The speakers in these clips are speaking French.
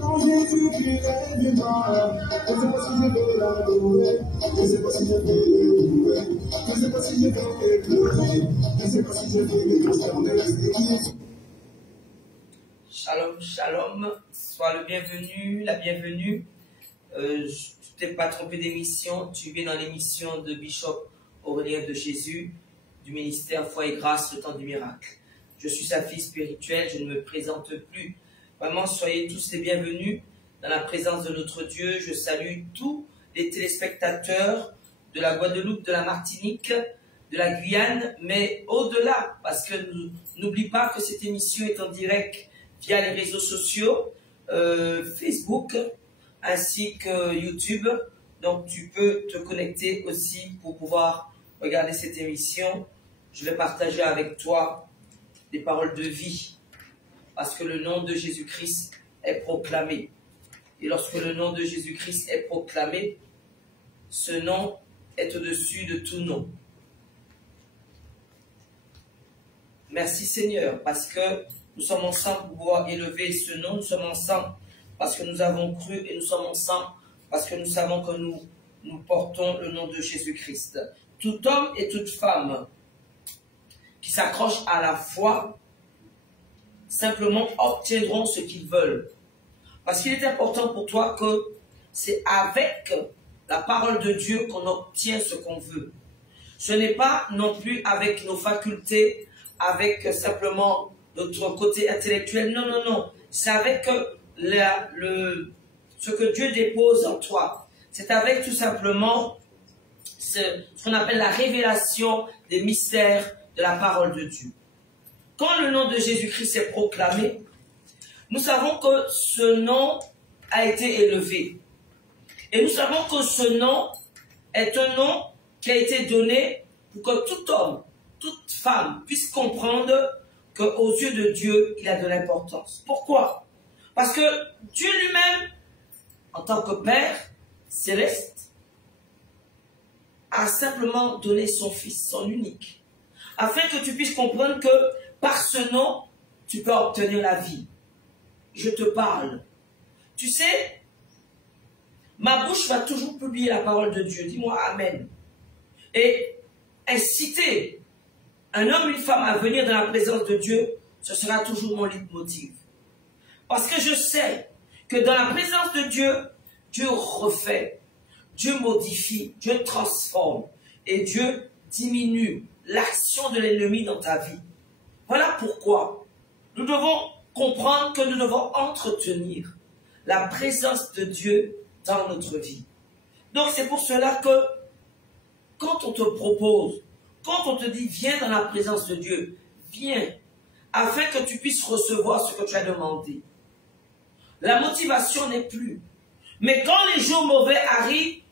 Quand Jésus-Christ est vivant, je ne sais pas si je vais l'adorer, je ne sais pas si je vais l'élever, je ne sais pas si je vais éclairer, je ne sais pas si je vais les concerner. Shalom, shalom, sois le bienvenu, la bienvenue. Tu t'es pas trompé d'émission, tu es dans l'émission de Bishop Aurélien de Jésus, du ministère Foi et Grâce, le temps du miracle. Je suis sa fille spirituelle, je ne me présente plus. Vraiment, soyez tous les bienvenus dans la présence de notre Dieu. Je salue tous les téléspectateurs de la Guadeloupe, de la Martinique, de la Guyane, mais au-delà, parce que n'oublie pas que cette émission est en direct via les réseaux sociaux, Facebook, ainsi que YouTube. Donc, tu peux te connecter aussi pour pouvoir regarder cette émission. Je vais partager avec toi des paroles de vie, parce que le nom de Jésus-Christ est proclamé. Et lorsque le nom de Jésus-Christ est proclamé, ce nom est au-dessus de tout nom. Merci Seigneur, parce que nous sommes ensemble pour pouvoir élever ce nom. Nous sommes ensemble parce que nous avons cru, et nous sommes ensemble parce que nous savons que nous portons le nom de Jésus-Christ. Tout homme et toute femme qui s'accrochent à la foi simplement obtiendront ce qu'ils veulent. Parce qu'il est important pour toi que c'est avec la parole de Dieu qu'on obtient ce qu'on veut. Ce n'est pas non plus avec nos facultés, avec simplement notre côté intellectuel. Non, non, non. C'est avec ce que Dieu dépose en toi. C'est avec tout simplement ce qu'on appelle la révélation des mystères de la parole de Dieu. Quand le nom de Jésus-Christ est proclamé, nous savons que ce nom a été élevé. Et nous savons que ce nom est un nom qui a été donné pour que tout homme, toute femme puisse comprendre qu'aux yeux de Dieu, il a de l'importance. Pourquoi? Parce que Dieu lui-même, en tant que Père céleste, a simplement donné son Fils, son unique, afin que tu puisses comprendre que par ce nom, tu peux obtenir la vie. Je te parle. Tu sais, ma bouche va toujours publier la parole de Dieu. Dis-moi Amen. Et inciter un homme, une femme à venir dans la présence de Dieu, ce sera toujours mon leitmotiv. Parce que je sais que dans la présence de Dieu, Dieu refait, Dieu modifie, Dieu transforme et Dieu diminue l'action de l'ennemi dans ta vie. Voilà pourquoi nous devons comprendre que nous devons entretenir la présence de Dieu dans notre vie. Donc c'est pour cela que quand on te propose, quand on te dit viens dans la présence de Dieu, viens, afin que tu puisses recevoir ce que tu as demandé. La motivation n'est plus. Mais quand les jours mauvais arrivent,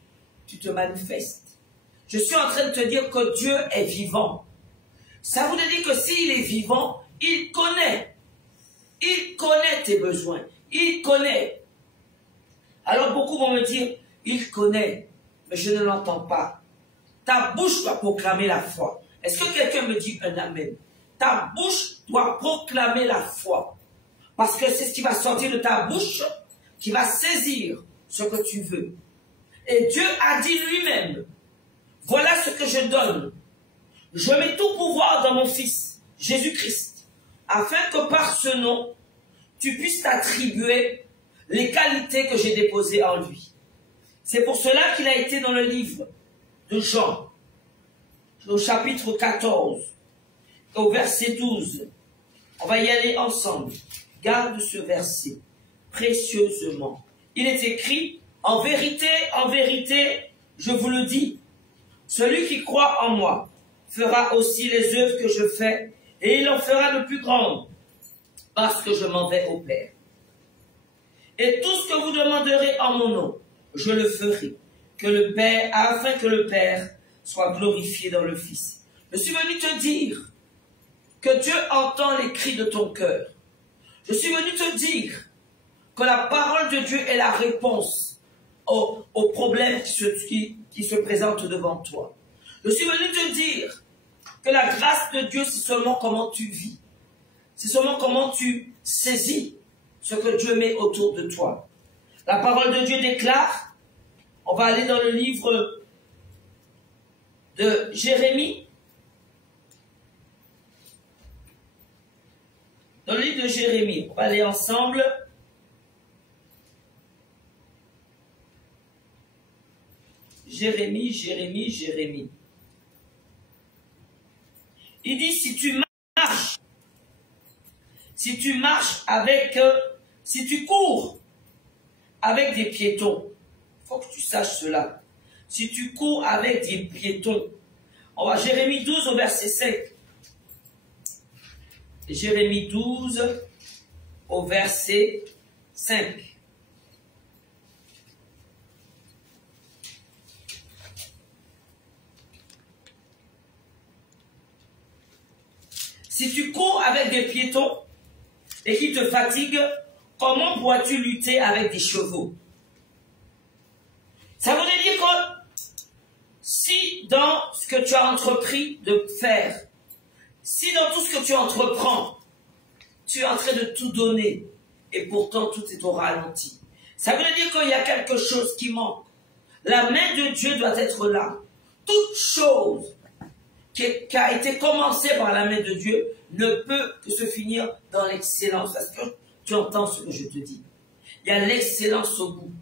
tu te manifestes. Je suis en train de te dire que Dieu est vivant. Ça voudrait dire que s'il est vivant, il connaît tes besoins, il connaît. Alors beaucoup vont me dire, il connaît, mais je ne l'entends pas. Ta bouche doit proclamer la foi. Est-ce que quelqu'un me dit un amen? Ta bouche doit proclamer la foi. Parce que c'est ce qui va sortir de ta bouche qui va saisir ce que tu veux. Et Dieu a dit lui-même, voilà ce que je donne. Je mets tout pouvoir dans mon Fils, Jésus-Christ, afin que par ce nom, tu puisses t'attribuer les qualités que j'ai déposées en lui. C'est pour cela qu'il a été dans le livre de Jean, au chapitre 14, au verset 12. On va y aller ensemble. Garde ce verset précieusement. Il est écrit, en vérité, je vous le dis, celui qui croit en moi fera aussi les œuvres que je fais, et il en fera de plus grandes, parce que je m'en vais au Père. Et tout ce que vous demanderez en mon nom, je le ferai, afin que le Père soit glorifié dans le Fils. Je suis venu te dire que Dieu entend les cris de ton cœur. Je suis venu te dire que la parole de Dieu est la réponse aux problèmes qui se présentent devant toi. Je suis venu te dire que la grâce de Dieu, c'est seulement comment tu vis. c'est seulement comment tu saisis ce que Dieu met autour de toi. La parole de Dieu déclare, on va aller dans le livre de Jérémie. Dans le livre de Jérémie, on va aller ensemble. Jérémie. Il dit, si tu cours avec des piétons, il faut que tu saches cela. Si tu cours avec des piétons, on va Jérémie 12 au verset 5. Jérémie 12 au verset 5. Si tu cours avec des piétons et qui te fatiguent, comment pourras-tu lutter avec des chevaux? Ça veut dire que si dans ce que tu as entrepris de faire, si dans tout ce que tu entreprends, tu es en train de tout donner et pourtant tout est au ralenti, ça veut dire qu'il y a quelque chose qui manque. La main de Dieu doit être là. Toute chose qui a été commencée par la main de Dieu ne peut que se finir dans l'excellence. Est-ce que tu entends ce que je te dis? Il y a l'excellence au bout.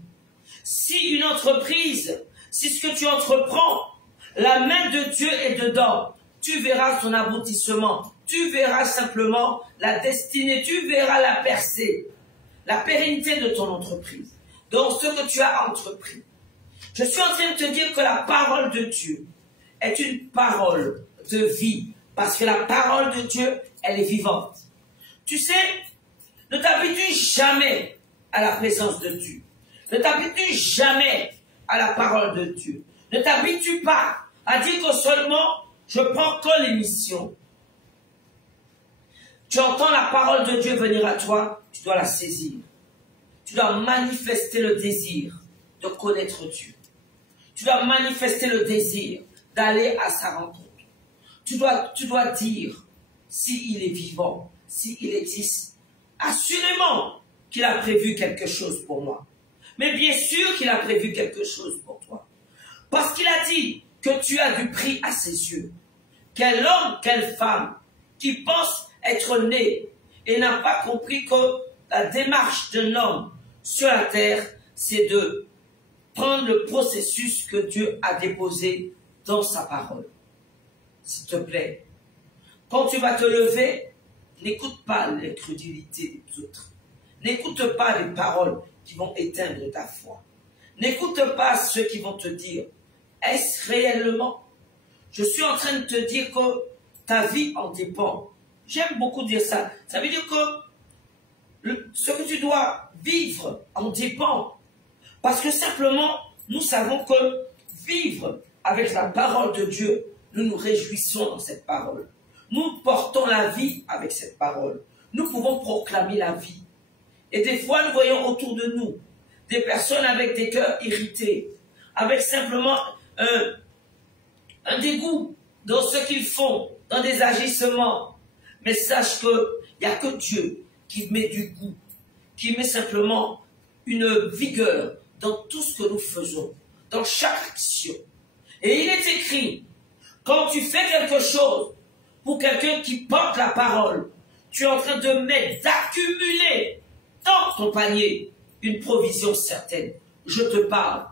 Si une entreprise, si ce que tu entreprends, la main de Dieu est dedans, tu verras son aboutissement, tu verras simplement la destinée, tu verras la percée, la pérennité de ton entreprise. Donc ce que tu as entrepris. Je suis en train de te dire que la parole de Dieu est une parole de vie, parce que la parole de Dieu, elle est vivante. Tu sais, ne t'habitue jamais à la présence de Dieu. Ne t'habitue jamais à la parole de Dieu. Ne t'habitue pas à dire que seulement je prends que l'émission. Tu entends la parole de Dieu venir à toi, tu dois la saisir. Tu dois manifester le désir de connaître Dieu. Tu dois manifester le désir d'aller à sa rencontre. Tu dois dire, s'il est vivant, s'il existe, assurément qu'il a prévu quelque chose pour moi. Mais bien sûr qu'il a prévu quelque chose pour toi. Parce qu'il a dit que tu as du prix à ses yeux. Quel homme, quelle femme qui pense être né et n'a pas compris que la démarche d'un homme sur la terre, c'est de prendre le processus que Dieu a déposé dans sa parole. S'il te plaît, quand tu vas te lever, n'écoute pas l'incrédulité des autres. N'écoute pas les paroles qui vont éteindre ta foi. N'écoute pas ceux qui vont te dire, est-ce réellement? Je suis en train de te dire que ta vie en dépend. J'aime beaucoup dire ça. Ça veut dire que ce que tu dois vivre en dépend. Parce que simplement, nous savons que vivre avec la parole de Dieu, nous nous réjouissons dans cette parole. Nous portons la vie avec cette parole. Nous pouvons proclamer la vie. Et des fois, nous voyons autour de nous des personnes avec des cœurs irrités, avec simplement un dégoût dans ce qu'ils font, dans des agissements. Mais sache qu'il n'y a que Dieu qui met du goût, qui met simplement une vigueur dans tout ce que nous faisons, dans chaque action. Et il est écrit, quand tu fais quelque chose pour quelqu'un qui porte la parole, tu es en train de mettre, d'accumuler dans ton panier une provision certaine. Je te parle.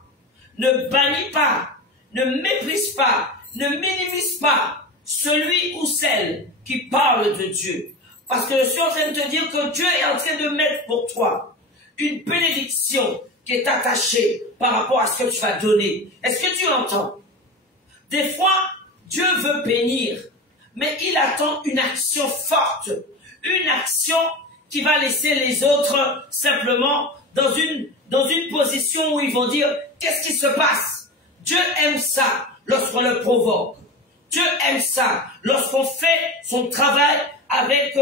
Ne bannis pas, ne méprise pas, ne minimise pas celui ou celle qui parle de Dieu. Parce que je suis en train de te dire que Dieu est en train de mettre pour toi une bénédiction qui est attachée par rapport à ce que tu vas donner. Est-ce que tu entends? Des fois, Dieu veut bénir, mais il attend une action forte, une action qui va laisser les autres simplement dans une position où ils vont dire, qu'est-ce qui se passe? Dieu aime ça lorsqu'on le provoque. Dieu aime ça lorsqu'on fait son travail avec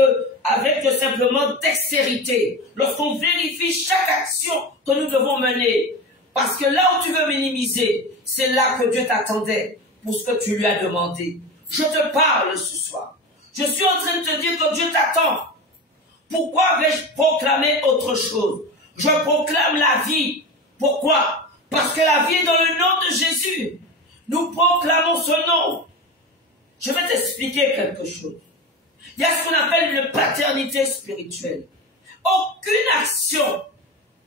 simplement dextérité, lorsqu'on vérifie chaque action que nous devons mener. Parce que là où tu veux minimiser, c'est là que Dieu t'attendait pour ce que tu lui as demandé. Je te parle ce soir. Je suis en train de te dire que Dieu t'attend Pourquoi vais-je proclamer autre chose? Je proclame la vie. Pourquoi? Parce que la vie est dans le nom de Jésus. Nous proclamons ce nom. Je vais t'expliquer quelque chose. Il y a ce qu'on appelle une paternité spirituelle. Aucune action,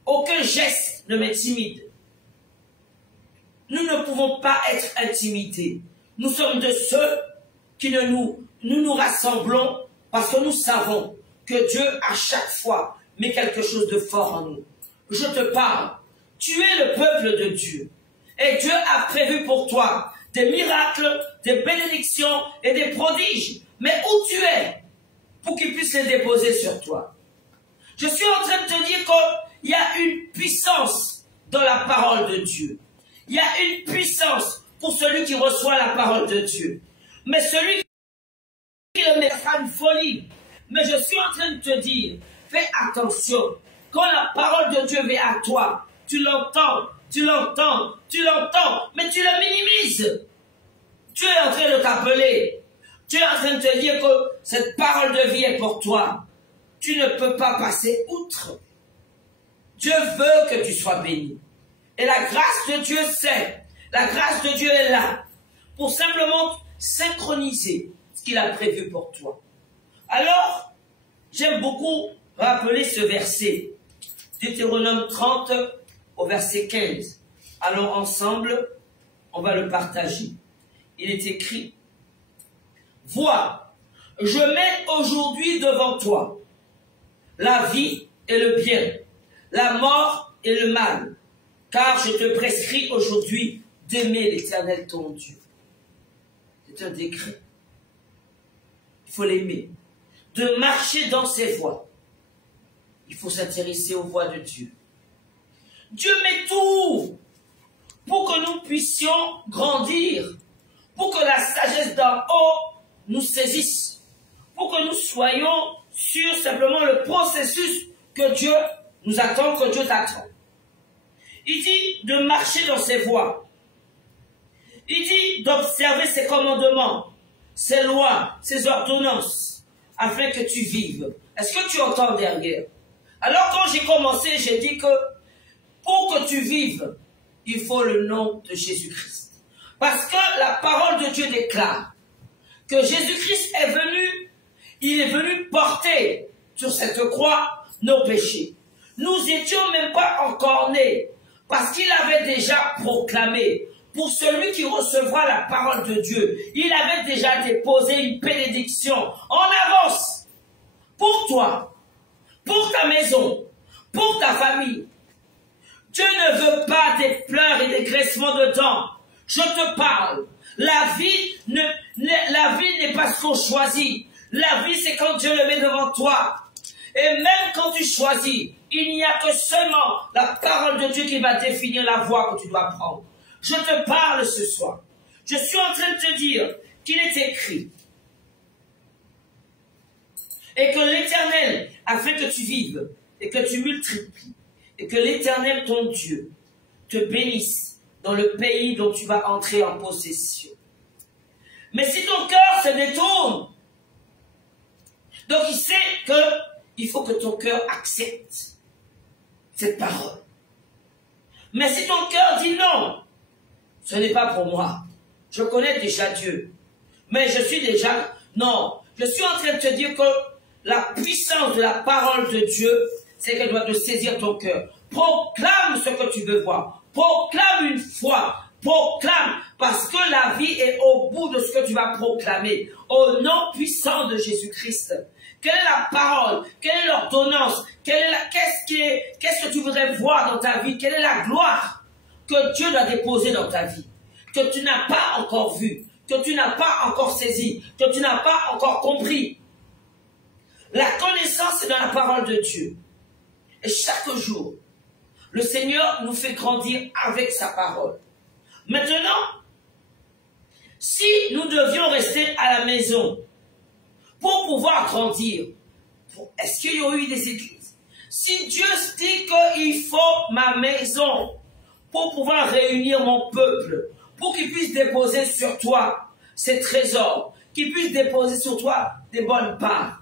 aucun geste ne m'intimide. Nous ne pouvons pas être intimidés. Nous sommes de ceux qui nous rassemblons parce que nous savons que Dieu, à chaque fois, met quelque chose de fort en nous. Je te parle. Tu es le peuple de Dieu. Et Dieu a prévu pour toi des miracles, des bénédictions et des prodiges. Mais où tu es pour qu'il puisse les déposer sur toi? Je suis en train de te dire qu'il y a une puissance dans la parole de Dieu. Il y a une puissance pour celui qui reçoit la parole de Dieu. Mais celui qui le mettra une folie. Mais je suis en train de te dire, fais attention. Quand la parole de Dieu vient à toi, tu l'entends, mais tu le minimises. Dieu est en train de t'appeler. Dieu est en train de te dire que cette parole de vie est pour toi. Tu ne peux pas passer outre. Dieu veut que tu sois béni. Et la grâce de Dieu sait. La grâce de Dieu est là pour simplement synchroniser ce qu'il a prévu pour toi. Alors, j'aime beaucoup rappeler ce verset. Deutéronome 30 au verset 15. Allons ensemble, on va le partager. Il est écrit: vois, je mets aujourd'hui devant toi la vie et le bien, la mort et le mal, car je te prescris aujourd'hui d'aimer l'Éternel ton Dieu. C'est un décret. Il faut l'aimer. De marcher dans ses voies. Il faut s'intéresser aux voies de Dieu. Dieu met tout pour que nous puissions grandir, pour que la sagesse d'en haut nous saisisse, pour que nous soyons sur simplement le processus que Dieu nous attend, que Dieu t'attend. Il dit de marcher dans ses voies. Il dit d'observer ses commandements, ses lois, ses ordonnances, afin que tu vives. Est-ce que tu entends derrière? Alors quand j'ai commencé, j'ai dit que pour que tu vives, il faut le nom de Jésus-Christ. Parce que la parole de Dieu déclare que Jésus-Christ est venu, il est venu porter sur cette croix nos péchés. Nous n'étions même pas encore nés, parce qu'il avait déjà proclamé, pour celui qui recevra la parole de Dieu, il avait déjà déposé une bénédiction en avance pour toi, pour ta maison, pour ta famille. Dieu ne veut pas des pleurs et des graissements de dents. Je te parle. La vie n'est pas ce qu'on choisit. La vie, c'est quand Dieu le met devant toi. Et même quand tu choisis, il n'y a que seulement la parole de Dieu qui va définir la voie que tu dois prendre. Je te parle ce soir. Je suis en train de te dire qu'il est écrit. Et que l'Éternel a fait que tu vives et que tu multiplies. Et que l'Éternel, ton Dieu, te bénisse dans le pays dont tu vas entrer en possession. Mais si ton cœur se détourne, donc il sait qu'il faut que ton cœur accepte cette parole. Mais si ton cœur dit non, ce n'est pas pour moi. Je connais déjà Dieu. Mais je suis déjà... Non, je suis en train de te dire que la puissance de la parole de Dieu, c'est qu'elle doit te saisir ton cœur. Proclame ce que tu veux voir. Proclame une foi. Proclame, parce que la vie est au bout de ce que tu vas proclamer. Au nom puissant de Jésus-Christ. Quelle est la parole? Quelle est l'ordonnance? Qu'est-ce que tu voudrais voir dans ta vie? Quelle est la gloire que Dieu doit déposer dans ta vie? Que tu n'as pas encore vu, que tu n'as pas encore saisi, que tu n'as pas encore compris. La connaissance est dans la parole de Dieu. Et chaque jour, le Seigneur nous fait grandir avec sa parole. Maintenant, si nous devions rester à la maison pour pouvoir grandir, est-ce qu'il y a eu des églises? Si Dieu dit qu'il faut ma maison pour pouvoir réunir mon peuple, pour qu'il puisse déposer sur toi ses trésors, qu'il puisse déposer sur toi des bonnes parts,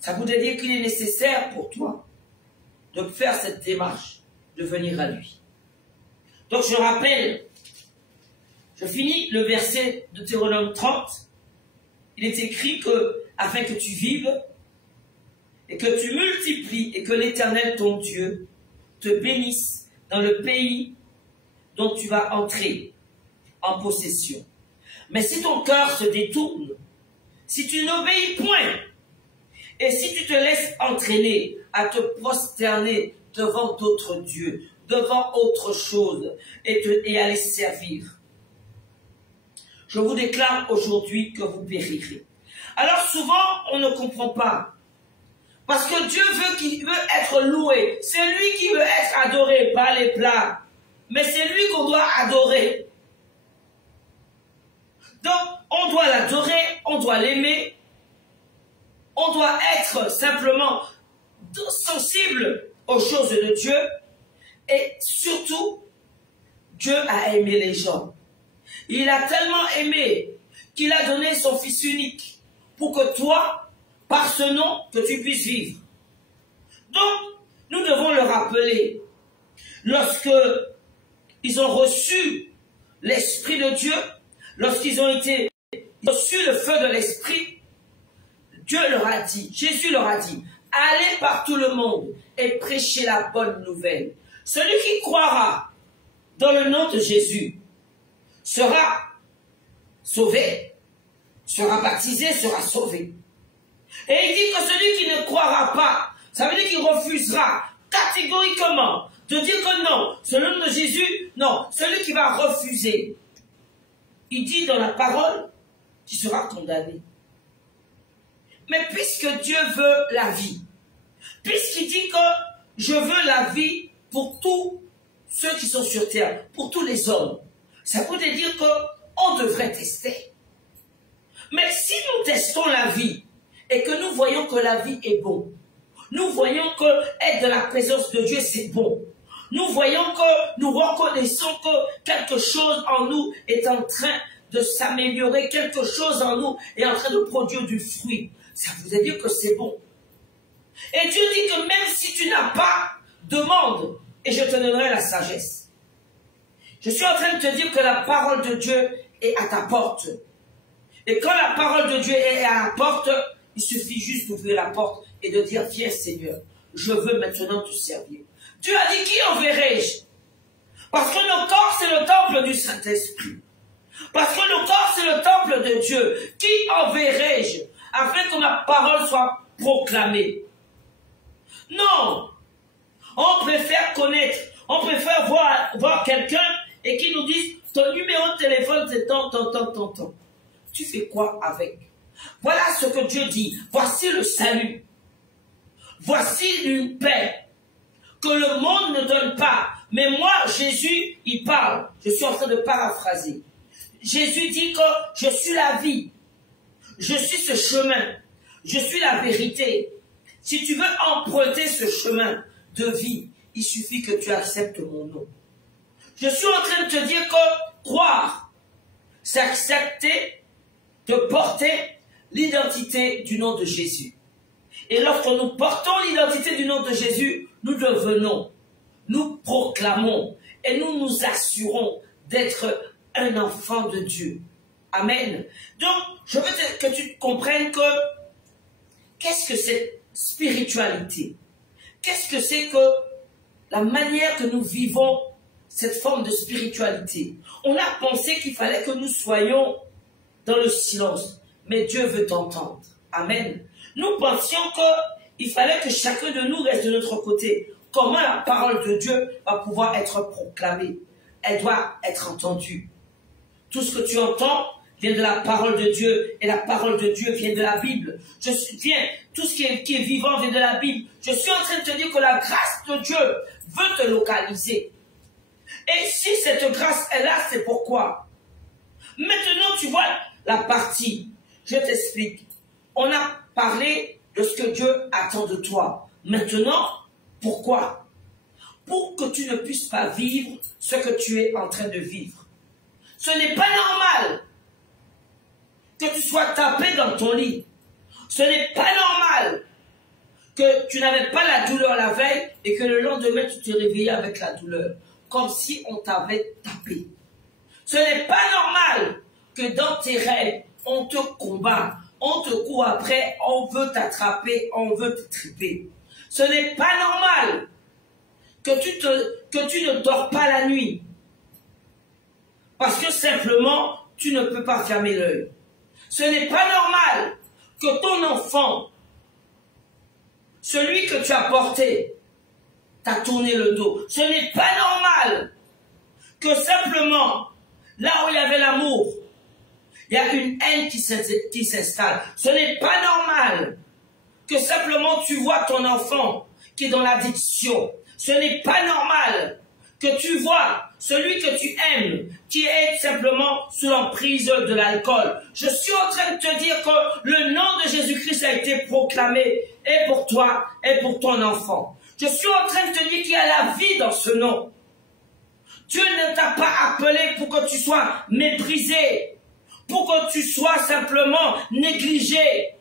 Ça voudrait dire qu'il est nécessaire pour toi de faire cette démarche, de venir à lui. Donc je rappelle, je finis le verset de Deutéronome 30. Il est écrit que, afin que tu vives, et que tu multiplies, et que l'Éternel, ton Dieu, te bénisse dans le pays dont tu vas entrer en possession. Mais si ton cœur se détourne, si tu n'obéis point, et si tu te laisses entraîner à te prosterner devant d'autres dieux, devant autre chose, et à les servir, je vous déclare aujourd'hui que vous périrez. Alors souvent, on ne comprend pas. Parce que Dieu veut être loué. C'est lui qui veut être adoré, pas les plats. Mais c'est lui qu'on doit adorer. Donc, on doit l'adorer, on doit l'aimer. On doit être simplement sensible aux choses de Dieu. Et surtout, Dieu a aimé les gens. Il a tellement aimé qu'il a donné son Fils unique pour que toi, par ce nom, que tu puisses vivre. Donc, nous devons le rappeler. Lorsque ils ont reçu l'Esprit de Dieu, lorsqu'ils ont reçu le feu de l'Esprit, Dieu leur a dit, Jésus leur a dit, allez par tout le monde et prêchez la bonne nouvelle. Celui qui croira dans le nom de Jésus sera sauvé, sera baptisé, sera sauvé. Et il dit que celui qui ne croira pas, ça veut dire qu'il refusera catégoriquement de dire que non, c'est le nom de Jésus, non, celui qui va refuser, il dit dans la parole, tu seras condamné. Mais puisque Dieu veut la vie, puisqu'il dit que je veux la vie pour tous ceux qui sont sur terre, pour tous les hommes, ça voudrait dire qu'on devrait tester. Mais si nous testons la vie et que nous voyons que la vie est bon, nous voyons que être dans la présence de Dieu c'est bon, nous voyons que nous reconnaissons que quelque chose en nous est en train de s'améliorer, quelque chose en nous est en train de produire du fruit, ça voudrait dire que c'est bon. Et Dieu dit que même si tu n'as pas, demande et je te donnerai la sagesse. Je suis en train de te dire que la parole de Dieu est à ta porte. Et quand la parole de Dieu est à la porte, il suffit juste d'ouvrir la porte et de dire, viens Seigneur, je veux maintenant te servir. Dieu a dit, qui enverrai-je? Parce que le corps c'est le temple du Saint-Esprit. Parce que le corps c'est le temple de Dieu. Qui enverrai-je afin que ma parole soit proclamée? Non. On préfère connaître, on préfère voir quelqu'un et qui nous dise, ton numéro de téléphone c'est tant. Tu fais quoi avec? Voilà ce que Dieu dit. Voici le salut. Voici une paix que le monde ne donne pas. Mais moi, Jésus, il parle. Je suis en train de paraphraser. Jésus dit que je suis la vie. Je suis ce chemin. Je suis la vérité. Si tu veux emprunter ce chemin de vie, il suffit que tu acceptes mon nom. Je suis en train de te dire que croire, c'est accepter de porter l'identité du nom de Jésus. Et lorsque nous portons l'identité du nom de Jésus, nous devenons, nous proclamons et nous nous assurons d'être un enfant de Dieu. Amen. Donc, je veux que tu comprennes que qu'est-ce que cette spiritualité? Qu'est-ce que c'est que la manière que nous vivons cette forme de spiritualité? On a pensé qu'il fallait que nous soyons dans le silence, mais Dieu veut t'entendre. Amen. Nous pensions qu'il fallait que chacun de nous reste de notre côté. Comment la parole de Dieu va pouvoir être proclamée? Elle doit être entendue. Tout ce que tu entends vient de la parole de Dieu, et la parole de Dieu vient de la Bible. Tout ce qui est vivant vient de la Bible. Je suis en train de te dire que la grâce de Dieu veut te localiser. Et si cette grâce est là, c'est pourquoi. Maintenant, tu vois la partie. Je t'explique. On a parlé de ce que Dieu attend de toi. Maintenant, pourquoi? Pour que tu ne puisses pas vivre ce que tu es en train de vivre. Ce n'est pas normal que tu sois tapé dans ton lit. Ce n'est pas normal que tu n'avais pas la douleur la veille et que le lendemain tu te réveillais avec la douleur, comme si on t'avait tapé. Ce n'est pas normal que dans tes rêves, on te combat, on te court après, on veut t'attraper, on veut te triper. Ce n'est pas normal que tu ne dors pas la nuit. Parce que simplement, tu ne peux pas fermer l'œil. Ce n'est pas normal que ton enfant, celui que tu as porté, t'a tourné le dos. Ce n'est pas normal que simplement, là où il y avait l'amour, il y a une haine qui s'installe. Ce n'est pas normal que simplement tu vois ton enfant qui est dans l'addiction. Ce n'est pas normal que tu vois celui que tu aimes qui est simplement sous l'emprise de l'alcool. Je suis en train de te dire que le nom de Jésus-Christ a été proclamé et pour toi et pour ton enfant. Je suis en train de te dire qu'il y a la vie dans ce nom. Dieu ne t'a pas appelé pour que tu sois méprisé, pour que tu sois simplement négligé,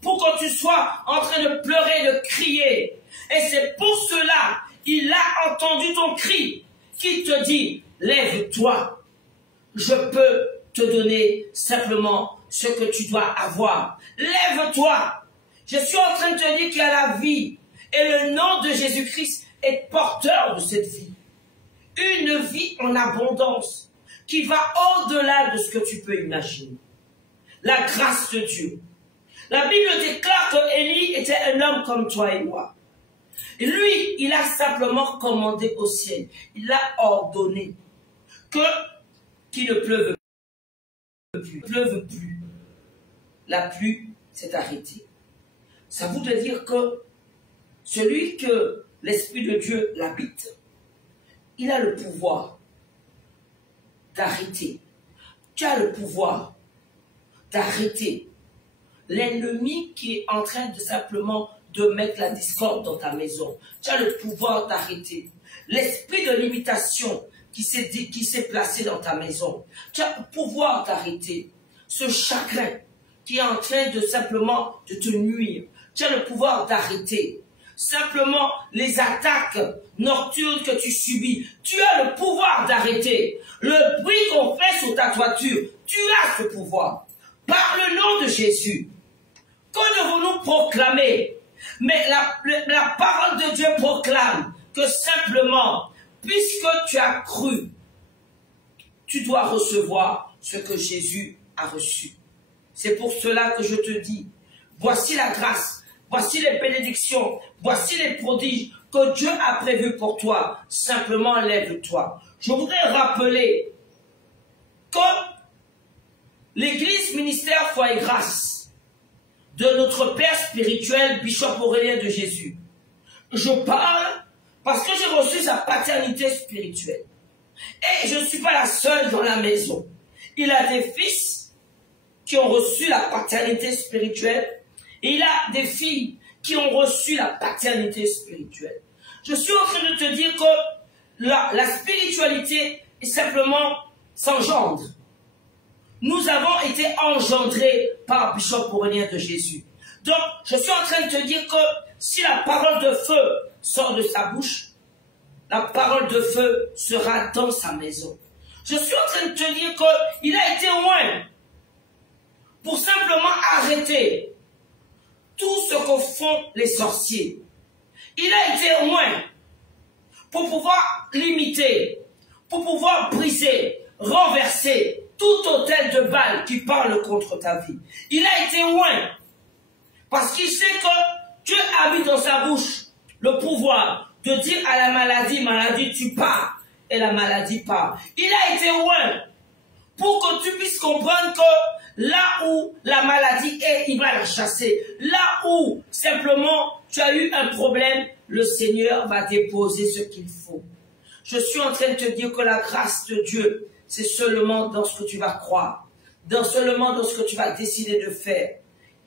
pour que tu sois en train de pleurer, de crier. Et c'est pour cela, il a entendu ton cri qui te dit, lève-toi, je peux te donner simplement ce que tu dois avoir. Lève-toi. Je suis en train de te dire qu'il y a la vie et le nom de Jésus-Christ est porteur de cette vie. Une vie en abondance qui va au-delà de ce que tu peux imaginer. La grâce de Dieu. La Bible déclare que Élie était un homme comme toi et moi. Et lui, il a simplement commandé au ciel. Il a ordonné qu'il ne pleuve plus. La pluie s'est arrêtée. Ça voudrait dire que celui que l'Esprit de Dieu l'habite, il a le pouvoir d'arrêter. Tu as le pouvoir d'arrêter l'ennemi qui est en train de simplement de mettre la discorde dans ta maison. Tu as le pouvoir d'arrêter l'esprit de limitation qui s'est placé dans ta maison. Tu as le pouvoir d'arrêter ce chagrin qui est en train de simplement de te nuire. Tu as le pouvoir d'arrêter simplement les attaques nocturnes que tu subis. Tu as le pouvoir d'arrêter le bruit qu'on fait sur ta toiture. Tu as ce pouvoir. Par le nom de Jésus. Que devons-nous proclamer? Mais la parole de Dieu proclame que simplement, puisque tu as cru, tu dois recevoir ce que Jésus a reçu. C'est pour cela que je te dis, voici la grâce, voici les bénédictions, voici les prodiges que Dieu a prévus pour toi. Simplement, lève-toi. Je voudrais rappeler que l'Église ministère foi et grâce de notre Père spirituel, Bishop Aurélien de Jésus. Je parle parce que j'ai reçu sa paternité spirituelle. Et je ne suis pas la seule dans la maison. Il a des fils qui ont reçu la paternité spirituelle et il a des filles qui ont reçu la paternité spirituelle. Je suis en train de te dire que la spiritualité est simplement s'engendre. Nous avons été engendrés par Bishop Aurélien de Jésus. Donc, je suis en train de te dire que si la parole de feu sort de sa bouche, la parole de feu sera dans sa maison. Je suis en train de te dire qu'il a été loin pour simplement arrêter tout ce que font les sorciers. Il a été loin pour pouvoir limiter, pour pouvoir briser, renverser tout autel de balles qui parle contre ta vie. Il a été loin parce qu'il sait que Dieu a mis dans sa bouche le pouvoir de dire à la maladie, maladie tu pars, et la maladie part. Il a été loin pour que tu puisses comprendre que là où la maladie est, il va la chasser. Là où simplement tu as eu un problème, le Seigneur va déposer ce qu'il faut. Je suis en train de te dire que la grâce de Dieu, c'est seulement dans ce que tu vas croire, seulement dans ce que tu vas décider de faire.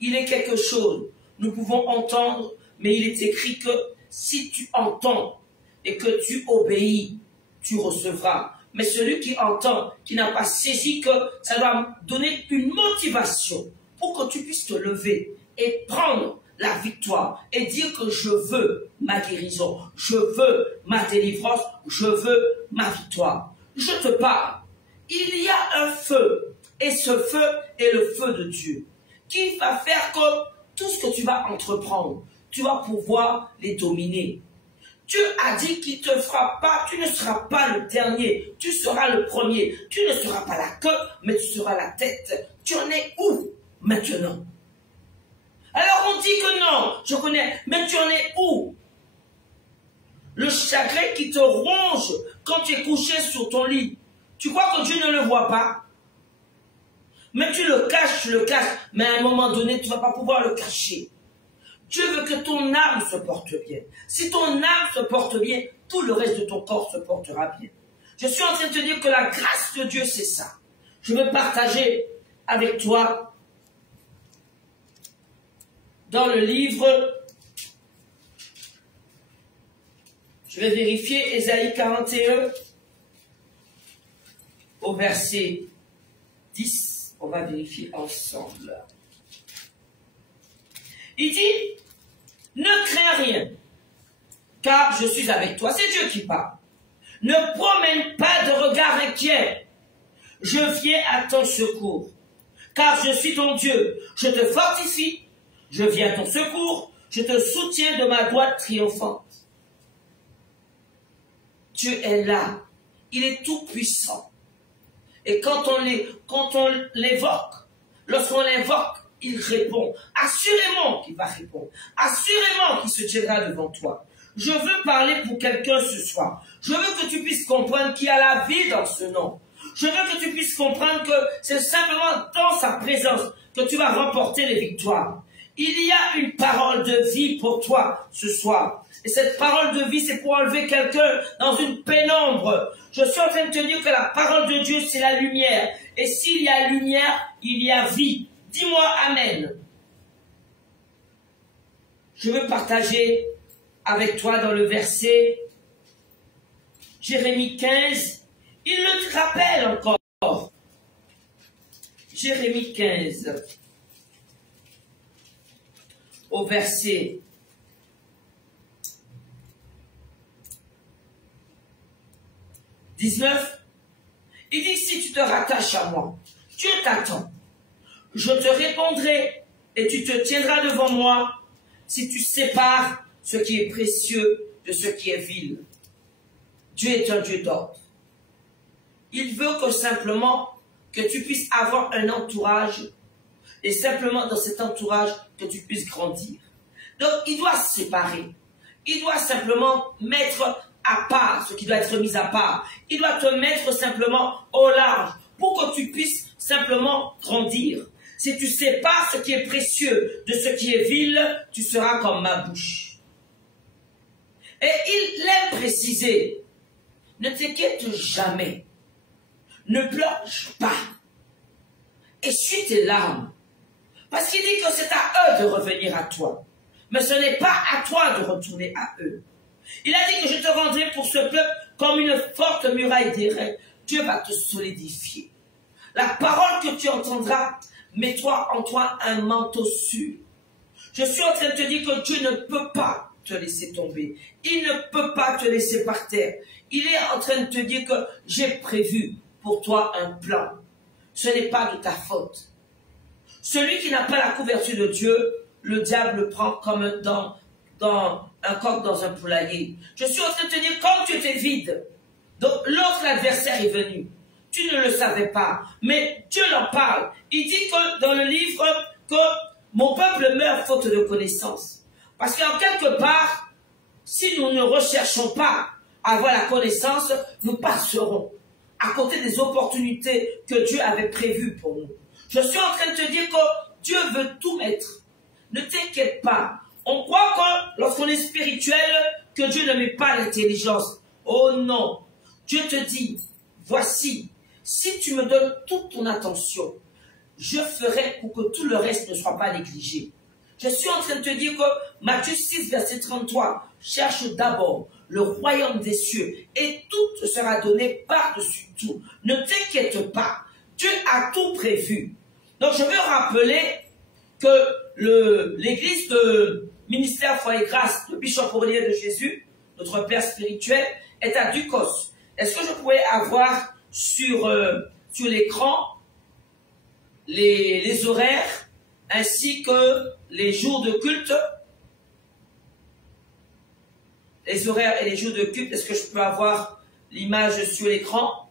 Il est quelque chose, nous pouvons entendre, mais il est écrit que si tu entends et que tu obéis, tu recevras. Mais celui qui entend, qui n'a pas saisi que ça doit donner une motivation pour que tu puisses te lever et prendre la victoire et dire que je veux ma guérison, je veux ma délivrance, je veux ma victoire. Je te parle. Il y a un feu et ce feu est le feu de Dieu qui va faire que tout ce que tu vas entreprendre, tu vas pouvoir les dominer. Dieu a dit qu'il te fera pas, tu ne seras pas le dernier, tu seras le premier. Tu ne seras pas la queue, mais tu seras la tête. Tu en es où maintenant? Alors on dit que non, je connais, mais tu en es où? Le chagrin qui te ronge quand tu es couché sur ton lit, tu crois que Dieu ne le voit pas? Mais tu le caches, mais à un moment donné, tu ne vas pas pouvoir le cacher. Dieu veut que ton âme se porte bien. Si ton âme se porte bien, tout le reste de ton corps se portera bien. Je suis en train de te dire que la grâce de Dieu, c'est ça. Je veux partager avec toi dans le livre, je vais vérifier, Ésaïe 41, au verset 10, on va vérifier ensemble. Il dit, ne crains rien, car je suis avec toi. C'est Dieu qui parle. Ne promène pas de regard inquiet. Je viens à ton secours, car je suis ton Dieu. Je te fortifie, je viens à ton secours, je te soutiens de ma droite triomphante. Dieu est là, il est tout puissant. Et quand on l'évoque, lorsqu'on l'invoque, il répond. Assurément qu'il va répondre. Assurément qu'il se tiendra devant toi. Je veux parler pour quelqu'un ce soir. Je veux que tu puisses comprendre qu'il y a la vie dans ce nom. Je veux que tu puisses comprendre que c'est simplement dans sa présence que tu vas remporter les victoires. Il y a une parole de vie pour toi ce soir. Et cette parole de vie, c'est pour enlever quelqu'un dans une pénombre. Je suis en train de te dire que la parole de Dieu, c'est la lumière. Et s'il y a lumière, il y a vie. Dis-moi Amen. Je veux partager avec toi dans le verset Jérémie 15. Il le rappelle encore. Jérémie 15. Au verset 19. Il dit, si tu te rattaches à moi, Dieu t'attend. Je te répondrai et tu te tiendras devant moi si tu sépares ce qui est précieux de ce qui est vil. Dieu est un Dieu d'ordre. Il veut que simplement que tu puisses avoir un entourage et simplement dans cet entourage que tu puisses grandir. Donc il doit se séparer. Il doit simplement mettre à part ce qui doit être mis à part. Il doit te mettre simplement au large pour que tu puisses simplement grandir. Si tu sépares ce qui est précieux de ce qui est vil, tu seras comme ma bouche. Et il aime préciser, ne t'inquiète jamais, ne pleure pas, essuie tes larmes, parce qu'il dit que c'est à eux de revenir à toi, mais ce n'est pas à toi de retourner à eux. Il a dit que je te rendrai pour ce peuple comme une forte muraille d'airain. Dieu va te solidifier. La parole que tu entendras, mets-toi en toi un manteau sûr. Je suis en train de te dire que Dieu ne peut pas te laisser tomber. Il ne peut pas te laisser par terre. Il est en train de te dire que j'ai prévu pour toi un plan. Ce n'est pas de ta faute. Celui qui n'a pas la couverture de Dieu, le diable le prend comme dans un coq dans un poulailler. Je suis en train de te dire, comme tu étais vide, donc l'autre adversaire est venu. Tu ne le savais pas, mais Dieu en parle. Il dit que dans le livre que mon peuple meurt faute de connaissance. Parce qu'en quelque part, si nous ne recherchons pas à avoir la connaissance, nous passerons à côté des opportunités que Dieu avait prévues pour nous. Je suis en train de te dire que Dieu veut tout mettre. Ne t'inquiète pas. On croit que lorsqu'on est spirituel, que Dieu ne met pas l'intelligence. Oh non. Dieu te dit, voici, si tu me donnes toute ton attention, je ferai pour que tout le reste ne soit pas négligé. Je suis en train de te dire que Matthieu 6, verset 33, cherche d'abord le royaume des cieux et tout te sera donné par-dessus tout. Ne t'inquiète pas, Dieu a tout prévu. Donc je veux rappeler que l'église de Ministère Foi et Grâce de Bishop Aurélien de Jésus, notre Père spirituel, est à Ducos. Est-ce que je pourrais avoir sur l'écran les horaires ainsi que les jours de culte? Les horaires et les jours de culte, est-ce que je peux avoir l'image sur l'écran?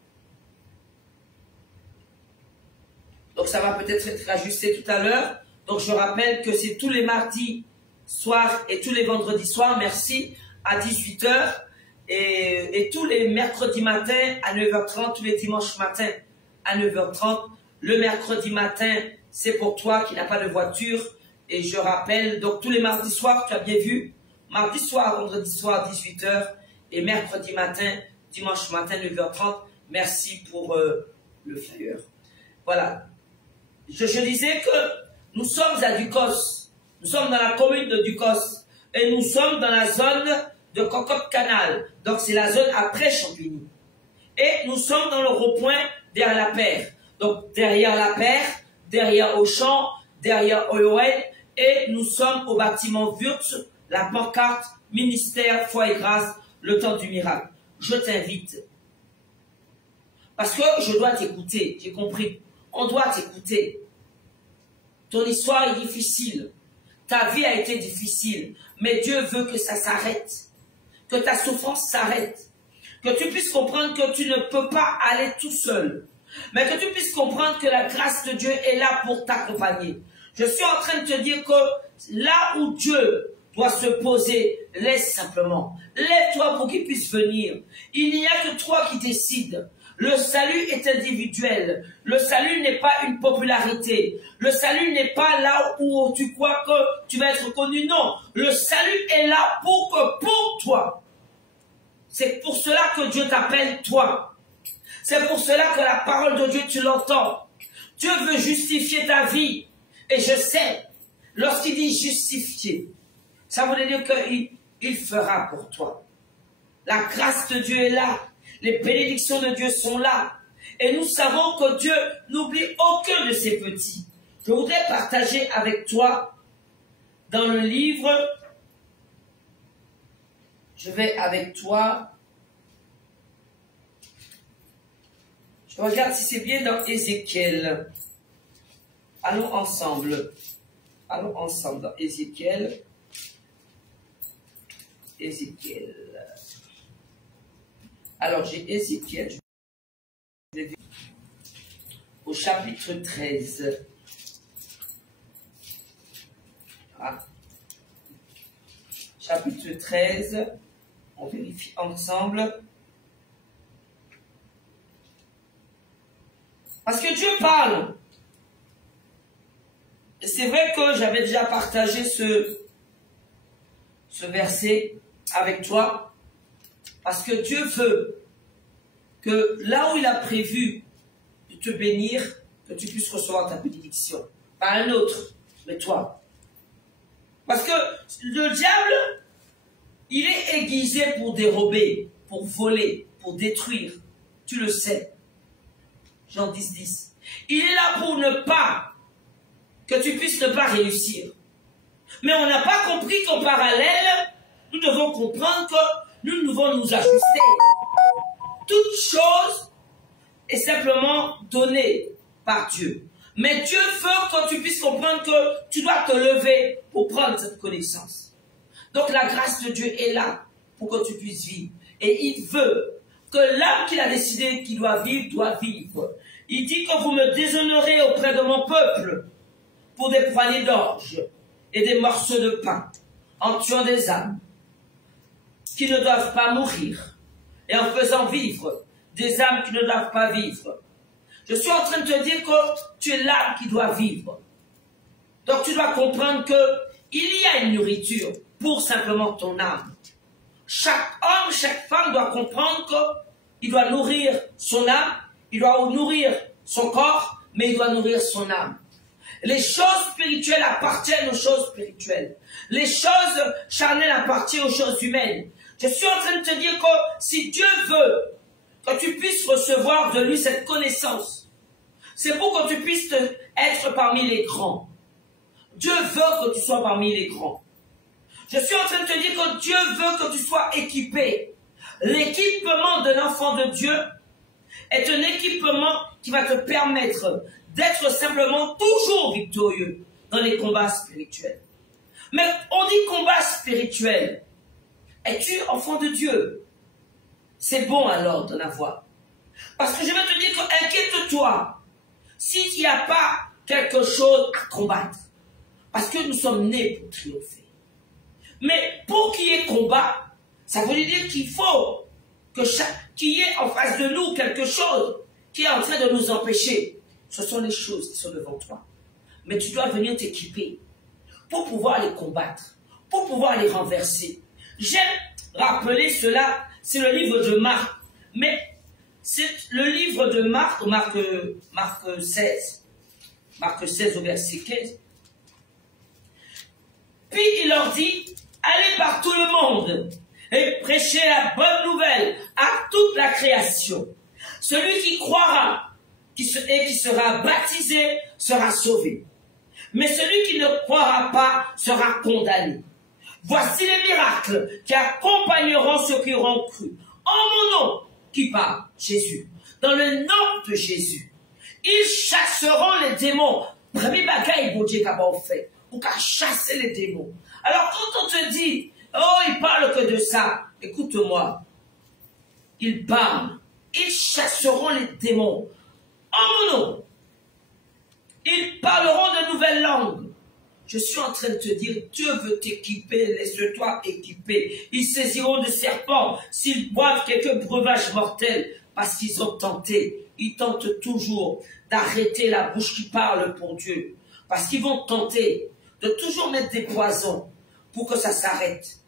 Donc ça va peut-être être ajusté tout à l'heure. Donc je rappelle que c'est tous les mardis soirs et tous les vendredis soirs, merci, à 18 h et tous les mercredis matins à 9h30, tous les dimanches matins à 9h30. Le mercredi matin, c'est pour toi qui n'as pas de voiture. Et je rappelle, donc tous les mardis soirs, tu as bien vu, mardi soir, vendredi soir, 18 h et mercredi matin, dimanche matin, 9h30. Merci pour le flyer. Voilà. Je disais que nous sommes à Ducos. Nous sommes dans la commune de Ducos. Et nous sommes dans la zone de Cocotte-Canal. Donc c'est la zone après Champigny. Et nous sommes dans le rond-point derrière la Paire. Donc derrière la Paire, derrière Auchan, derrière OOL. Et nous sommes au bâtiment Wurtz, la pancarte Ministère Foi et Grâce, le temps du miracle. Je t'invite. Parce que je dois t'écouter. J'ai compris. On doit t'écouter. Ton histoire est difficile. Ta vie a été difficile. Mais Dieu veut que ça s'arrête. Que ta souffrance s'arrête. Que tu puisses comprendre que tu ne peux pas aller tout seul. Mais que tu puisses comprendre que la grâce de Dieu est là pour t'accompagner. Je suis en train de te dire que là où Dieu doit se poser, laisse simplement. Lève-toi pour qu'il puisse venir. Il n'y a que toi qui décides. Le salut est individuel. Le salut n'est pas une popularité. Le salut n'est pas là où tu crois que tu vas être connu. Non. Le salut est là pour toi. C'est pour cela que Dieu t'appelle toi. C'est pour cela que la parole de Dieu, tu l'entends. Dieu veut justifier ta vie. Et je sais, lorsqu'il dit justifier, ça voulait dire qu'il fera pour toi. La grâce de Dieu est là. Les bénédictions de Dieu sont là. Et nous savons que Dieu n'oublie aucun de ses petits. Je voudrais partager avec toi dans le livre. Je vais avec toi. Je regarde si c'est bien dans Ézéchiel. Allons ensemble. Allons ensemble dans Ézéchiel. Ézéchiel. Alors, j'ai Ézéchiel, je vais au chapitre 13. Ah. Chapitre 13, on vérifie ensemble. Parce que Dieu parle. Et c'est vrai que j'avais déjà partagé ce verset avec toi. Parce que Dieu veut que là où il a prévu de te bénir, que tu puisses recevoir ta bénédiction. Pas un autre, mais toi. Parce que le diable, il est aiguisé pour dérober, pour voler, pour détruire. Tu le sais. Jean 10, 10. Il est là pour ne pas, que tu puisses ne pas réussir. Mais on n'a pas compris qu'en parallèle, nous devons comprendre que nous devons nous ajuster. Toute chose est simplement donnée par Dieu. Mais Dieu veut que tu puisses comprendre que tu dois te lever pour prendre cette connaissance. Donc la grâce de Dieu est là pour que tu puisses vivre. Et il veut que l'âme qu'il a décidé qu'il doit vivre, doit vivre. Il dit que vous me déshonorez auprès de mon peuple pour des poignées d'orge et des morceaux de pain, en tuant des âmes qui ne doivent pas mourir et en faisant vivre des âmes qui ne doivent pas vivre. Je suis en train de te dire que tu es l'âme qui doit vivre. Donc tu dois comprendre qu'il y a une nourriture pour simplement ton âme. Chaque homme, chaque femme doit comprendre qu'il doit nourrir son âme, il doit nourrir son corps, mais il doit nourrir son âme. Les choses spirituelles appartiennent aux choses spirituelles. Les choses charnelles appartiennent aux choses humaines. Je suis en train de te dire que si Dieu veut que tu puisses recevoir de lui cette connaissance, c'est pour que tu puisses être parmi les grands. Dieu veut que tu sois parmi les grands. Je suis en train de te dire que Dieu veut que tu sois équipé. L'équipement de l'enfant de Dieu est un équipement qui va te permettre d'être simplement toujours victorieux dans les combats spirituels. Mais on dit combat spirituel. Es-tu enfant de Dieu? C'est bon alors d'en avoir. Parce que je vais te dire que inquiète-toi s'il n'y a pas quelque chose à combattre. Parce que nous sommes nés pour triompher. Mais pour qu'il y ait combat, ça veut dire qu'il faut qu'il y ait en face de nous quelque chose qui est en train de nous empêcher. Ce sont les choses qui sont devant toi. Mais tu dois venir t'équiper pour pouvoir les combattre, pour pouvoir les renverser. J'aime rappeler cela, c'est le livre de Marc. Mais c'est le livre de Marc 16. Marc 16 au verset 15. Puis il leur dit, allez par tout le monde et prêchez la bonne nouvelle à toute la création. Celui qui croira et qui sera baptisé sera sauvé. Mais celui qui ne croira pas sera condamné. Voici les miracles qui accompagneront ceux qui auront cru. En mon nom, qui parle Jésus. Dans le nom de Jésus, ils chasseront les démons. Premier bagaille, bon Dieu, qu'a fait. Ou qu'à chasser les démons. Alors quand on te dit, oh, il parle que de ça, écoute-moi. Ils parlent. Ils chasseront les démons. En mon nom. Ils parleront de nouvelles langues. Je suis en train de te dire, Dieu veut t'équiper, laisse-toi équiper. Ils saisiront de serpents s'ils boivent quelques breuvages mortels parce qu'ils ont tenté. Ils tentent toujours d'arrêter la bouche qui parle pour Dieu. Parce qu'ils vont tenter de toujours mettre des poisons pour que ça s'arrête.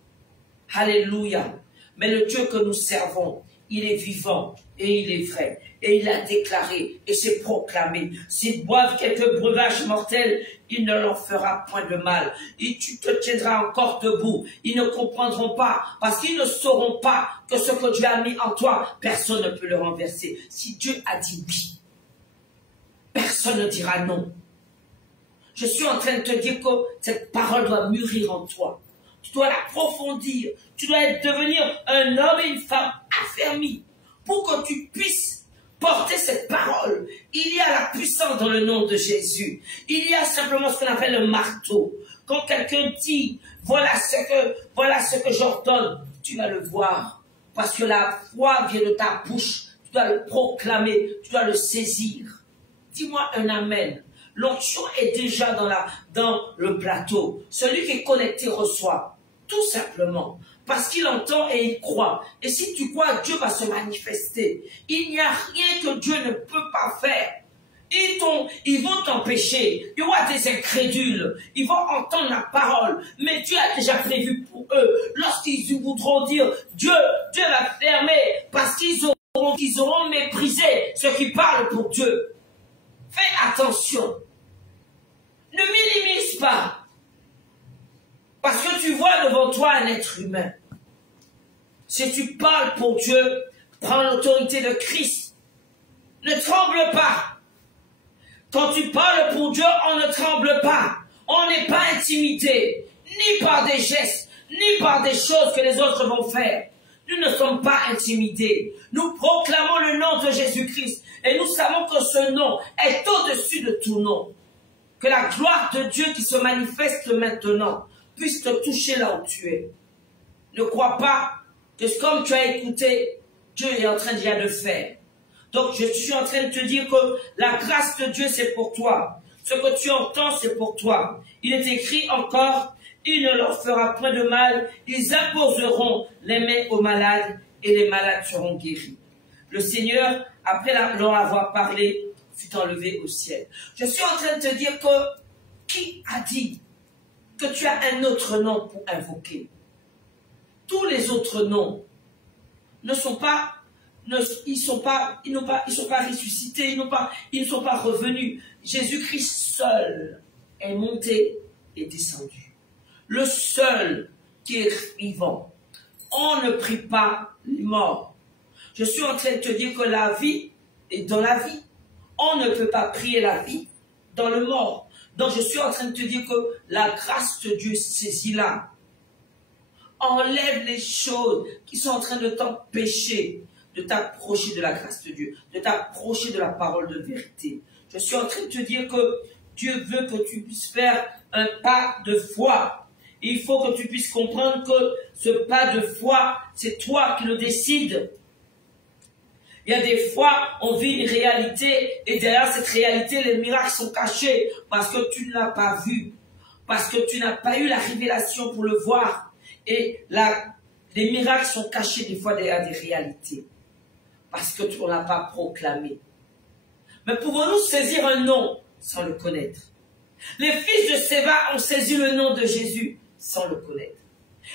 Alléluia. Mais le Dieu que nous servons, il est vivant et il est vrai. Et il a déclaré et s'est proclamé. S'ils boivent quelques breuvages mortels, il ne leur fera point de mal. Et tu te tiendras encore debout. Ils ne comprendront pas parce qu'ils ne sauront pas que ce que Dieu a mis en toi, personne ne peut le renverser. Si Dieu a dit oui, personne ne dira non. Je suis en train de te dire que cette parole doit mûrir en toi. Tu dois l'approfondir. Tu dois devenir un homme et une femme affermis pour que tu puisses porter cette parole. Il y a la puissance dans le nom de Jésus. Il y a simplement ce qu'on appelle le marteau. Quand quelqu'un dit, voilà ce que j'ordonne, tu vas le voir. Parce que la foi vient de ta bouche. Tu dois le proclamer, tu dois le saisir. Dis-moi un amen. L'onction est déjà dans le plateau. Celui qui est connecté reçoit. Tout simplement. Parce qu'il entend et il croit. Et si tu crois, Dieu va se manifester. Il n'y a rien que Dieu ne peut pas faire. Ils vont t'empêcher. Il y aura des incrédules. Ils vont entendre la parole. Mais Dieu a déjà prévu pour eux. Lorsqu'ils voudront dire, Dieu va fermer. Parce qu'ils auront méprisé ceux qui parlent pour Dieu. Fais attention. Ne minimise pas. Parce que tu vois devant toi un être humain. Si tu parles pour Dieu, prends l'autorité de Christ. Ne tremble pas. Quand tu parles pour Dieu, on ne tremble pas. On n'est pas intimidé, ni par des gestes, ni par des choses que les autres vont faire. Nous ne sommes pas intimidés. Nous proclamons le nom de Jésus-Christ. Et nous savons que ce nom est au-dessus de tout nom. Que la gloire de Dieu qui se manifeste maintenant puisse te toucher là où tu es. Ne crois pas que comme tu as écouté, Dieu est en train déjà de faire. Donc je suis en train de te dire que la grâce de Dieu c'est pour toi. Ce que tu entends c'est pour toi. Il est écrit encore, il ne leur fera point de mal, ils imposeront les mains aux malades et les malades seront guéris. Le Seigneur, après leur avoir parlé, fut enlevé au ciel. Je suis en train de te dire que qui a dit que tu as un autre nom pour invoquer? Tous les autres noms ne sont pas, ils sont pas ressuscités, ils ne sont pas revenus. Jésus-Christ seul est monté et descendu. Le seul qui est vivant. On ne prie pas les morts. Je suis en train de te dire que la vie est dans la vie. On ne peut pas prier la vie dans le mort. Donc je suis en train de te dire que la grâce de Dieu, saisis-la. Enlève les choses qui sont en train de t'empêcher de t'approcher de la grâce de Dieu, de t'approcher de la parole de vérité. Je suis en train de te dire que Dieu veut que tu puisses faire un pas de foi. Il faut que tu puisses comprendre que ce pas de foi, c'est toi qui le décides. Il y a des fois, on vit une réalité et derrière cette réalité, les miracles sont cachés parce que tu ne l'as pas vu, parce que tu n'as pas eu la révélation pour le voir. Et les miracles sont cachés des fois derrière des réalités parce que tu ne l'as pas proclamé. Mais pouvons-nous saisir un nom sans le connaître? Les fils de Séva ont saisi le nom de Jésus sans le connaître.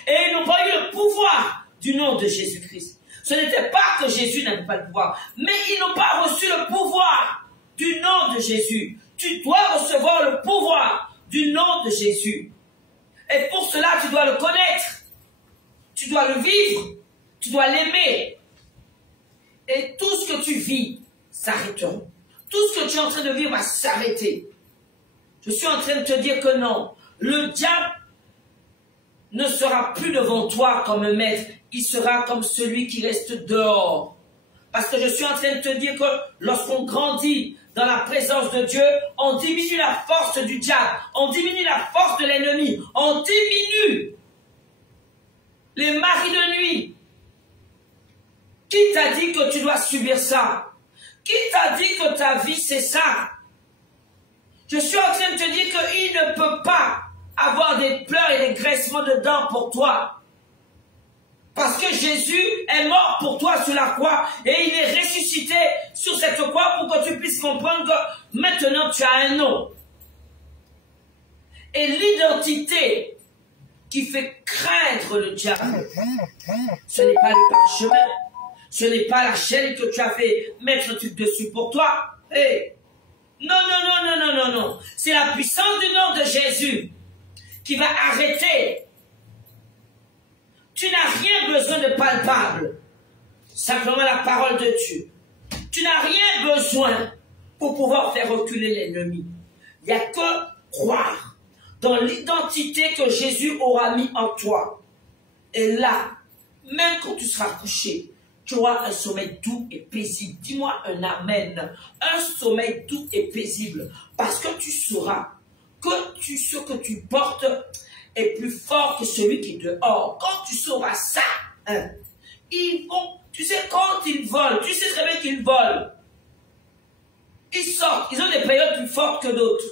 Et ils n'ont pas eu le pouvoir du nom de Jésus-Christ. Ce n'était pas que Jésus n'avait pas le pouvoir, mais ils n'ont pas reçu le pouvoir du nom de Jésus. Tu dois recevoir le pouvoir du nom de Jésus. Et pour cela, tu dois le connaître. Tu dois le vivre. Tu dois l'aimer. Et tout ce que tu vis s'arrêtera. Tout ce que tu es en train de vivre va s'arrêter. Je suis en train de te dire que non. Le diable ne sera plus devant toi comme un maître. Il sera comme celui qui reste dehors. Parce que je suis en train de te dire que lorsqu'on grandit dans la présence de Dieu, on diminue la force du diable. On diminue la force de l'ennemi. On diminue les maris de nuit. Qui t'a dit que tu dois subir ça? Qui t'a dit que ta vie c'est ça? Je suis en train de te dire qu'il ne peut pas avoir des pleurs et des graissements de dents pour toi. Parce que Jésus est mort pour toi sur la croix et il est ressuscité sur cette croix pour que tu puisses comprendre que maintenant tu as un nom. Et l'identité qui fait craindre le diable, ce n'est pas le parchemin, ce n'est pas la chaîne que tu as fait mettre un truc dessus pour toi. Hey. Non, non, non, non, non, non, non. C'est la puissance du nom de Jésus qui va arrêter. Tu n'as rien besoin de palpable. Simplement la parole de Dieu. Tu n'as rien besoin pour pouvoir faire reculer l'ennemi. Il n'y a que croire dans l'identité que Jésus aura mis en toi. Et là, même quand tu seras couché, tu auras un sommeil doux et paisible. Dis-moi un amen. Un sommeil doux et paisible. Parce que tu sauras que ce que tu portes est plus fort que celui qui est dehors. Quand tu sauras ça, hein, ils vont, tu sais, quand ils volent, tu sais très bien qu'ils volent. Ils sortent, ils ont des périodes plus fortes que d'autres.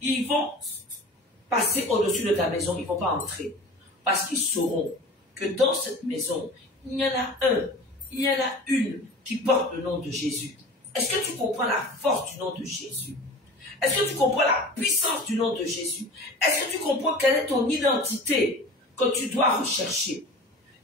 Ils vont passer au-dessus de ta maison, ils ne vont pas entrer. Parce qu'ils sauront que dans cette maison, il y en a un, il y en a une qui porte le nom de Jésus. Est-ce que tu comprends la force du nom de Jésus? Est-ce que tu comprends la puissance du nom de Jésus? Est-ce que tu comprends quelle est ton identité que tu dois rechercher?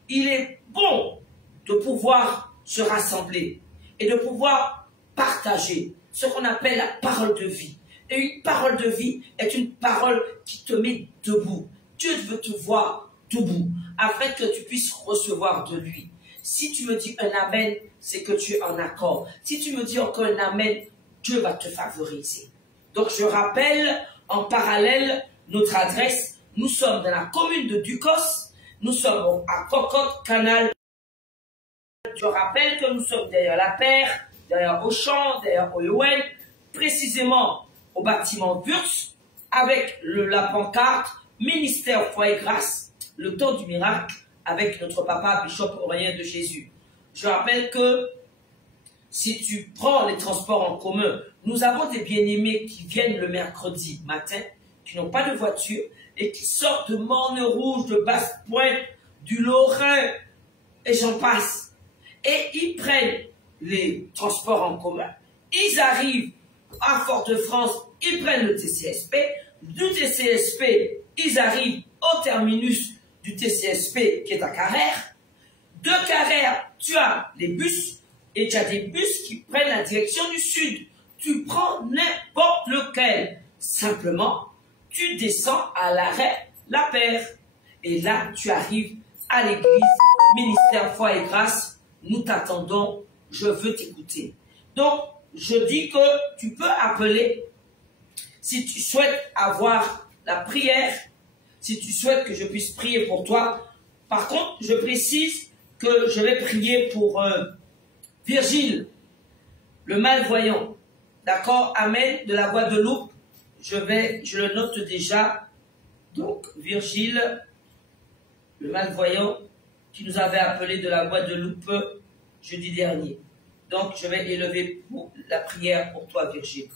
Il est bon de pouvoir se rassembler et de pouvoir partager ce qu'on appelle la parole de vie. Et une parole de vie est une parole qui te met debout. Dieu veut te voir debout afin que tu puisses recevoir de lui. Si tu me dis un amen, c'est que tu es en accord. Si tu me dis encore un amen, Dieu va te favoriser. Donc je rappelle en parallèle notre adresse. Nous sommes dans la commune de Ducos. Nous sommes à Cocotte Canal. Je rappelle que nous sommes derrière la Paire, derrière Auchan, derrière Oyowen, précisément au bâtiment Wurtz, avec la pancarte Ministère Foi et Grâce, le temps du miracle, avec notre papa Bishop Aurélien de Jésus. Je rappelle que si tu prends les transports en commun, nous avons des bien-aimés qui viennent le mercredi matin, qui n'ont pas de voiture et qui sortent de Morne-Rouge, de Basse-Pointe, du Lorrain, et j'en passe. Et ils prennent les transports en commun. Ils arrivent à Fort-de-France, ils prennent le TCSP. Du TCSP, ils arrivent au terminus du TCSP qui est à Carrère. De Carrère, tu as les bus et tu as des bus qui prennent la direction du sud. Tu prends n'importe lequel. Simplement, tu descends à l'arrêt La Paire. Et là, tu arrives à l'église Ministère Foi et Grâce. Nous t'attendons. Je veux t'écouter. Donc, je dis que tu peux appeler Si tu souhaites avoir la prière, si tu souhaites que je puisse prier pour toi, par contre, je précise que je vais prier pour Virgile, le malvoyant. D'accord? Amen, de la Guadeloupe. Je le note déjà. Donc, Virgile, le malvoyant, qui nous avait appelé de la Guadeloupe jeudi dernier. Donc, je vais élever la prière pour toi, Virgile.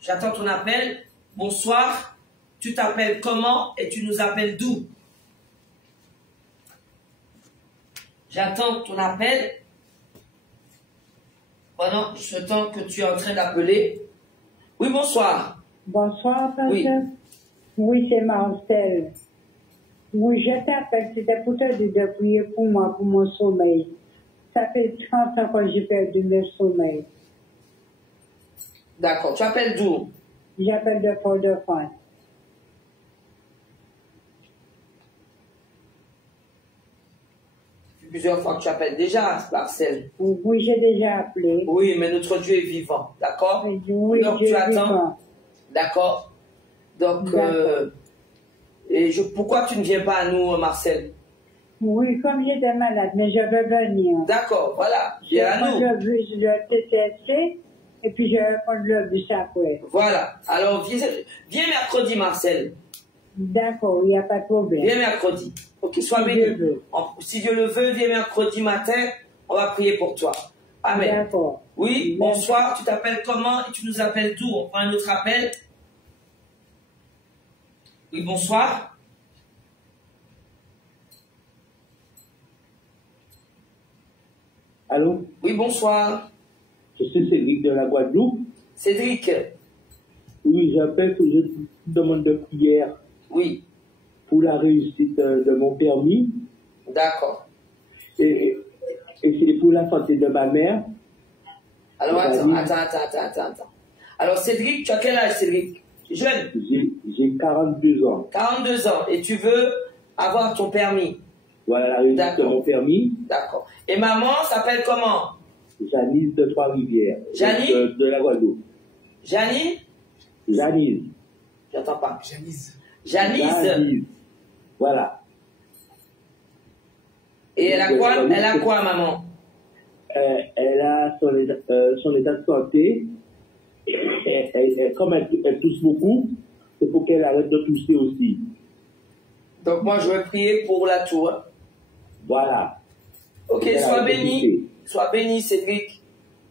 J'attends ton appel. Bonsoir. Tu t'appelles comment et tu nous appelles d'où? J'attends ton appel pendant ce temps que tu es en train d'appeler. Oui, bonsoir. Bonsoir, pasteur. Oui. Oui, c'est Marcel. Oui, je t'appelle, c'était pour te dire de prier pour moi, pour mon sommeil. Ça fait 30 ans que j'ai perdu le sommeil. D'accord. Tu appelles d'où? J'appelle de Fort-de-France. Plusieurs fois que tu appelles déjà, Marcel. Oui, j'ai déjà appelé. Oui, mais notre Dieu est vivant. D'accord? Oui, Donc Dieu tu est attends. vivant. D'accord? Donc, pourquoi tu ne viens pas à nous, Marcel? Oui, comme j'étais malade, mais je veux venir. D'accord, voilà. Je Viens vais à prendre nous. le bus, le TTC, et puis je vais prendre le bus après. Voilà. Alors, viens mercredi, Marcel. D'accord, il n'y a pas de problème. Viens mercredi. Ok, sois Si béni. Dieu veut. Si Dieu le veut, viens mercredi matin. On va prier pour toi. Amen. D'accord. Oui, Merci. bonsoir. Tu t'appelles comment et tu nous appelles d'où? On prend un autre appel. Oui, bonsoir. Allô? Oui, bonsoir. Je suis Cédric de la Guadeloupe. Cédric. Oui, j'appelle que je demande de prière Oui, pour la réussite de mon permis d'accord. et c'est pour la santé de ma mère. Alors, attends. Alors, Cédric, tu as quel âge, Cédric? Jeune. J'ai 42 ans. 42 ans. Et tu veux avoir ton permis? Voilà la réussite de D'accord. mon permis. D'accord. Et maman s'appelle comment? Janice de Trois-Rivières. Janice? De la Guadeloupe. Janie? Janice. J'entends pas. Janice. Janice. Voilà. Et elle a quoi? Elle a quoi, maman? Elle a son état de santé. Comme elle tousse beaucoup, c'est pour qu'elle arrête de tousser aussi. Donc, moi, je vais prier pour la tour. Voilà. Ok, Elle sois arrête de béni. tousser. Sois béni, Cédric.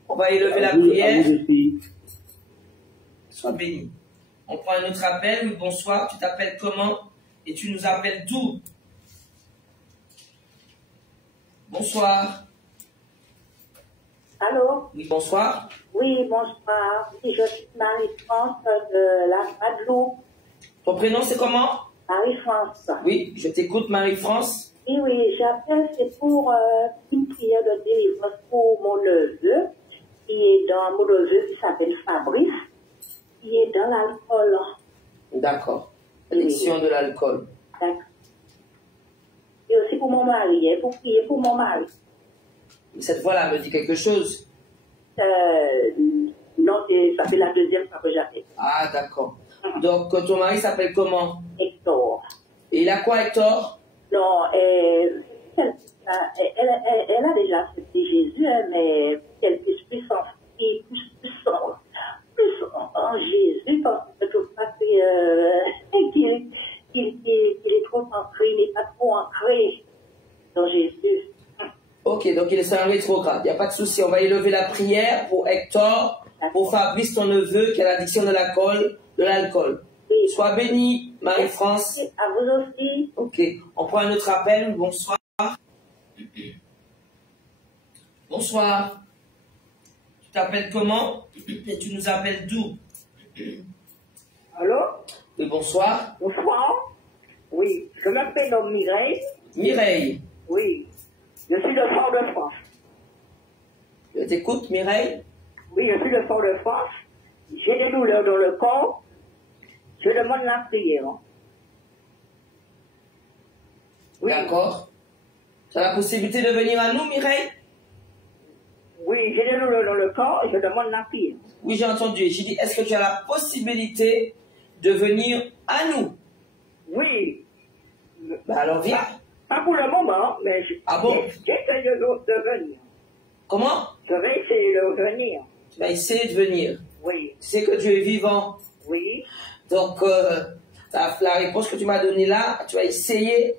On va élever la À vous prière. aussi. Sois béni. On prend un autre appel. Oui, bonsoir. Tu t'appelles comment? Et tu nous appelles d'où? Bonsoir. Allô? Oui, bonsoir. Oui, bonsoir. Oui, je suis Marie-France de la Guadeloupe. Ton prénom, c'est comment? Marie-France. Oui, je t'écoute, Marie-France. Oui, j'appelle, c'est pour une prière de délivrance pour mon neveu, qui est dans mon neveu qui s'appelle Fabrice, qui est dans l'alcool. D'accord. Addiction de l'alcool. D'accord. Et aussi pour mon mari, hein, pour prier pour mon mari. Cette voix-là me dit quelque chose. Non, ça fait la deuxième fois que j'appelle. Ah, d'accord. Donc, ton mari s'appelle comment? Hector. Et il a quoi, Hector? Non, elle a déjà accepté Jésus, hein, mais qu'elle puisse plus en Jésus, parce que je trouve pas qu'il est trop ancré, il n'est pas trop ancré dans Jésus. Ok, donc il est sur un rétrograde. Il n'y a pas de souci. On va élever la prière pour Hector, pour Fabrice, ton neveu, qui a l'addiction de l'alcool. Oui. Sois béni, Marie-France. À vous aussi. Ok, on prend un autre appel. Bonsoir. Bonsoir. Tu t'appelles comment? Et tu nous appelles d'où? Allô? Oui, bonsoir. Bonsoir. Oui, je m'appelle Mireille. Mireille. Oui, je suis de Fort-de-France. Je t'écoute, Mireille. Oui, je suis de Fort-de-France. J'ai des douleurs dans le corps. Je demande la prière. Oui. D'accord. Tu as la possibilité de venir à nous, Mireille? Oui, j'ai des douleurs dans le corps et je demande la prière. Oui, j'ai entendu. J'ai dit, est-ce que tu as la possibilité de venir à nous? Oui. Ben alors viens. Pas pour le moment, mais Ah bon? j'essaie de venir. Comment? Je vais essayer de venir. Tu vas essayer de venir. Oui. Tu sais que Dieu est vivant. Oui. Donc, la réponse que tu m'as donnée là, tu vas essayer,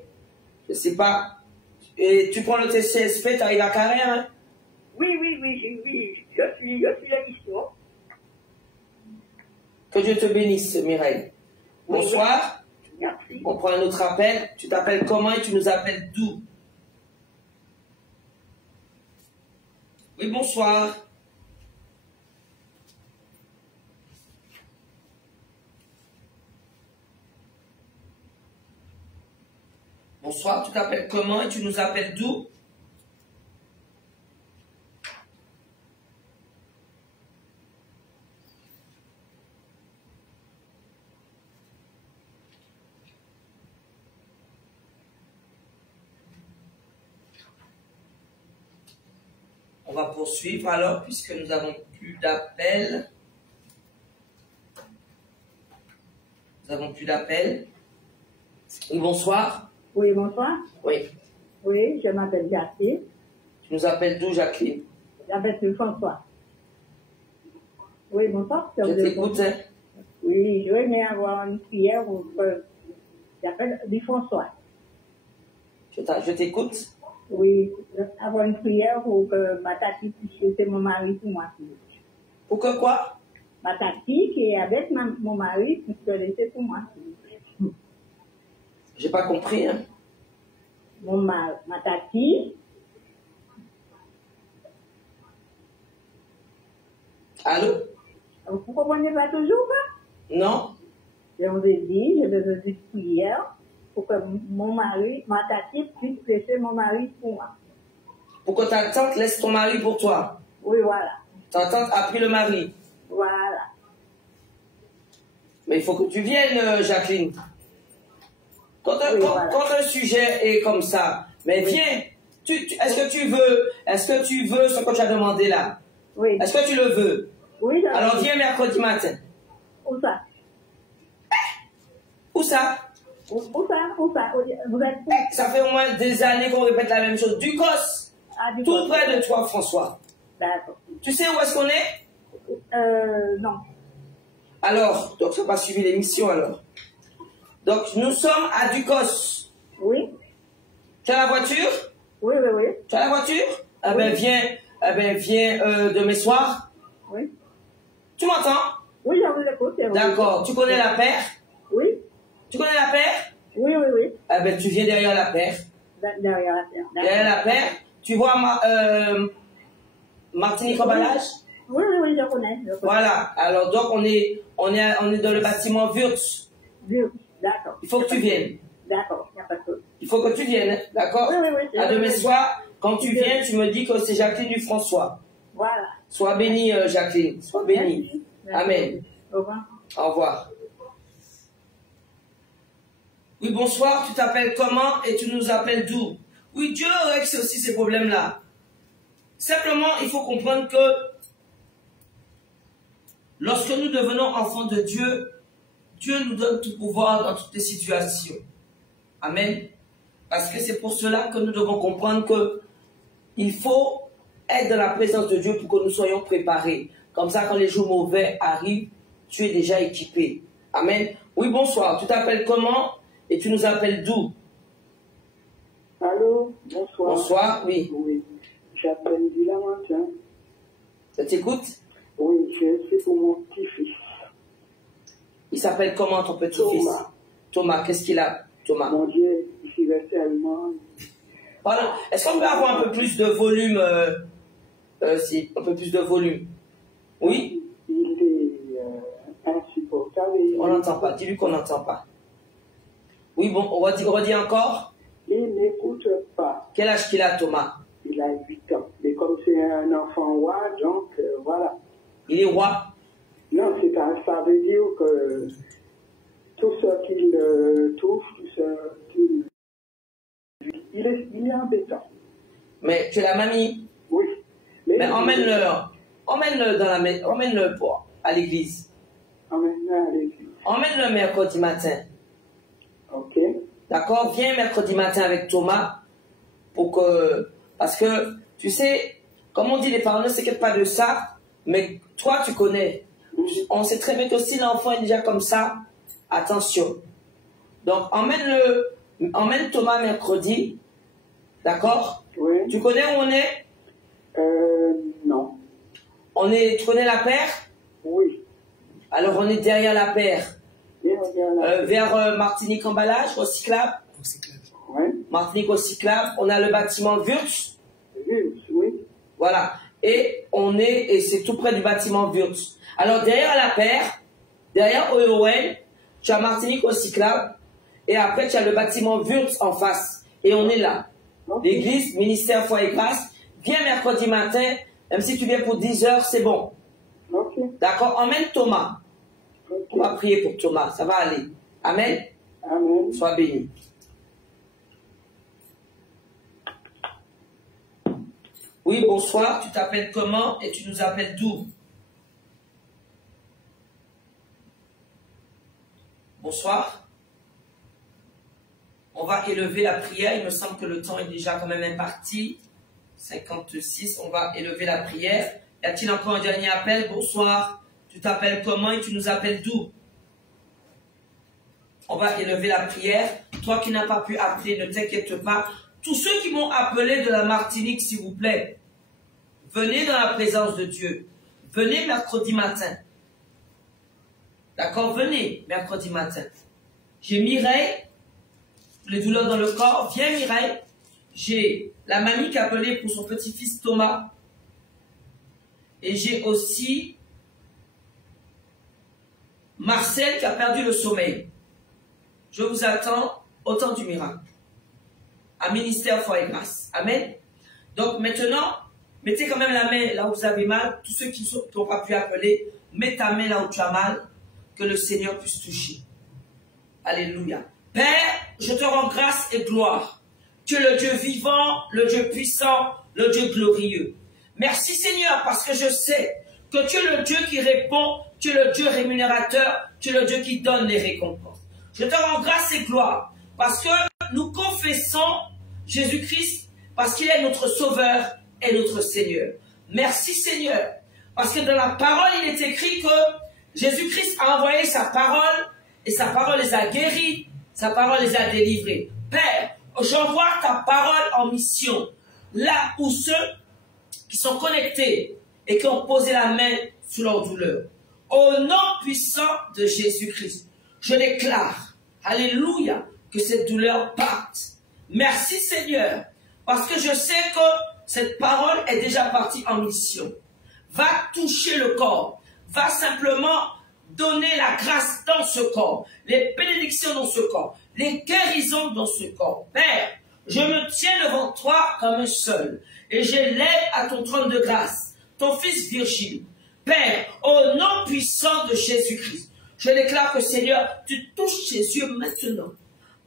je ne sais pas. Et tu prends le TCSP, tu arrives à Carrère, hein? Oui. Je suis la mission. Que Dieu te bénisse, Mireille. Bonsoir. Merci. On prend un autre appel. Tu t'appelles comment et tu nous appelles d'où? Oui, bonsoir. Bonsoir, tu t'appelles comment et tu nous appelles d'où? On va poursuivre alors, puisque nous n'avons plus d'appels. Nous n'avons plus d'appels. Oui, bonsoir. Oui, bonsoir. Oui. Oui, je m'appelle Jacqueline. Tu nous appelles d'où, Jacqueline? J'appelle François. Oui, bonsoir. Je t'écoute, hein? Oui, je vais avoir une prière pour j'appelle du François. Je t'écoute. Oui, avoir une prière pour que ma tati puisse laisser mon mari pour moi. Pour que quoi? Ma tati qui est avec mon mari puisse le laisser pour moi. J'ai pas compris, hein? Ma tati. Allô? Vous comprenez pas toujours, hein? Non? Je vous ai dit, j'ai besoin d'une prière pour que mon mari, ma tati puisse laisser mon mari pour moi. Pour que ta tante laisse ton mari pour toi? Oui, voilà. Ta tante a pris le mari? Voilà. Mais il faut que tu viennes, Jacqueline. Quand un sujet est comme ça, mais viens. Est-ce que tu veux ce que tu as demandé là? Oui. Est-ce que tu le veux? Oui, alors viens mercredi matin. Où ça? Où ça? Où ça? Vous êtes où? Ça fait au moins des années qu'on répète la même chose. Ducos. Tout près de toi, François. D'accord. Tu sais où est-ce qu'on est? Non. Alors, donc tu n'as pas suivi l'émission alors. Donc nous sommes à Ducos. Oui. Tu as la voiture? Oui. Tu as la voiture? Ah ben viens demain soir. Oui. Tu m'entends? Oui, je vous écoute. D'accord. Tu connais la paire? Oui. Tu connais la paire? Oui. Ah ben tu viens derrière la paire. Derrière la paire. Derrière la paire. Tu vois Martinique emballage? Oui, je connais. Voilà. Alors donc on est dans le bâtiment Wurtz. D'accord. Il faut que tu viennes. D'accord, il n'y a pas de chose. Il faut que tu viennes, d'accord? Oui. À demain soir, quand tu viens, tu me dis que c'est Jacqueline du François. Voilà. Sois bénie, Jacqueline. Sois bénie. Merci. Amen. Au revoir. Au revoir. Oui, bonsoir. Tu t'appelles comment et tu nous appelles d'où? Oui, Dieu règle aussi ces problèmes-là. Simplement, il faut comprendre que lorsque nous devenons enfants de Dieu, Dieu nous donne tout pouvoir dans toutes les situations. Amen. Parce que c'est pour cela que nous devons comprendre que il faut être dans la présence de Dieu pour que nous soyons préparés. Comme ça, quand les jours mauvais arrivent, tu es déjà équipé. Amen. Oui, bonsoir. Tu t'appelles comment et tu nous appelles d'où? Allô, bonsoir. Bonsoir, oui. Oui, j'appelle du Lamentin. Ça t'écoute? Oui, c'est pour mon petit-fils. Il s'appelle comment ton petit-fils? Thomas, qu'est-ce qu'il a, Thomas? Mon Dieu, il s'est resté allemand. Pardon, est-ce qu'on peut avoir un peu plus de volume un peu plus de volume. Oui? Il est insupportable. On n'entend pas, dis-lui qu'on n'entend pas. Oui, bon, on redit encore? Il n'écoute pas. Quel âge qu'il a, Thomas? Il a 8 ans. Mais comme c'est un enfant roi, donc voilà. Il est roi? Non, ça veut dire que tout ce qu'il touche, tout ce qu'il... Il est embêtant. Mais tu es la mamie? Oui. Mais Mais emmène-le à l'église. Emmène-le à l'église. Emmène-le mercredi matin. Ok. D'accord? Viens mercredi matin avec Thomas parce que, tu sais, comme on dit, les parents ne s'inquiètent pas de ça, mais toi, tu connais. On sait très bien que si l'enfant est déjà comme ça, attention. Donc, emmène Thomas mercredi. D'accord? Oui. Tu connais où on est? Non. Tu connais la paire? Oui. Alors, on est derrière la paire. Vers Martinique Emballage, recyclable. Oui. Martinique recyclable. On a le bâtiment Wurtz. Wurtz, oui. Voilà. Et c'est tout près du bâtiment Wurtz. Alors, derrière la paire, derrière OEON, tu as Martinique recyclable. Et après, tu as le bâtiment Wurtz en face. Et on est là. Okay. L'église, ministère Foi et Grâce. Viens mercredi matin. Même si tu viens pour 10 heures, c'est bon. Okay. D'accord? Emmène Thomas. Okay. On va prier pour Thomas. Ça va aller. Amen. Amen. Sois béni. Oui, bonsoir. Tu t'appelles comment et tu nous appelles d'où? Bonsoir. On va élever la prière. Il me semble que le temps est déjà quand même imparti. 56. On va élever la prière. Y a-t-il encore un dernier appel? Bonsoir. Tu t'appelles comment et tu nous appelles d'où? On va élever la prière. Toi qui n'as pas pu appeler, ne t'inquiète pas. Tous ceux qui m'ont appelé de la Martinique, s'il vous plaît, venez dans la présence de Dieu. Venez mercredi matin. D'accord? Venez mercredi matin. J'ai Mireille, les douleurs dans le corps. Viens Mireille. J'ai la mamie qui a appelé pour son petit-fils Thomas. Et j'ai aussi Marcel qui a perdu le sommeil. Je vous attends au temps du miracle. À Ministère Foi et Grâce. Amen. Donc maintenant, mettez quand même la main là où vous avez mal. Tous ceux qui n'ont pas pu appeler, mets ta main là où tu as mal. Que le Seigneur puisse toucher. Alléluia. Père, je te rends grâce et gloire. Tu es le Dieu vivant, le Dieu puissant, le Dieu glorieux. Merci Seigneur parce que je sais que tu es le Dieu qui répond, tu es le Dieu rémunérateur, tu es le Dieu qui donne les récompenses. Je te rends grâce et gloire parce que nous confessons Jésus-Christ parce qu'il est notre Sauveur et notre Seigneur. Merci Seigneur parce que dans la parole il est écrit que Jésus-Christ a envoyé sa parole et sa parole les a guéris, sa parole les a délivrés. Père, j'envoie ta parole en mission là où ceux qui sont connectés et qui ont posé la main sur leur douleur. Au nom puissant de Jésus-Christ, je déclare, alléluia, que cette douleur parte. Merci Seigneur, parce que je sais que cette parole est déjà partie en mission. Va toucher le corps, va simplement donner la grâce dans ce corps, les bénédictions dans ce corps, les guérisons dans ce corps. Père, je me tiens devant toi comme un seul et j'élève à ton trône de grâce ton fils Virgile. Père, au nom puissant de Jésus-Christ, je déclare que Seigneur, tu touches ses yeux maintenant.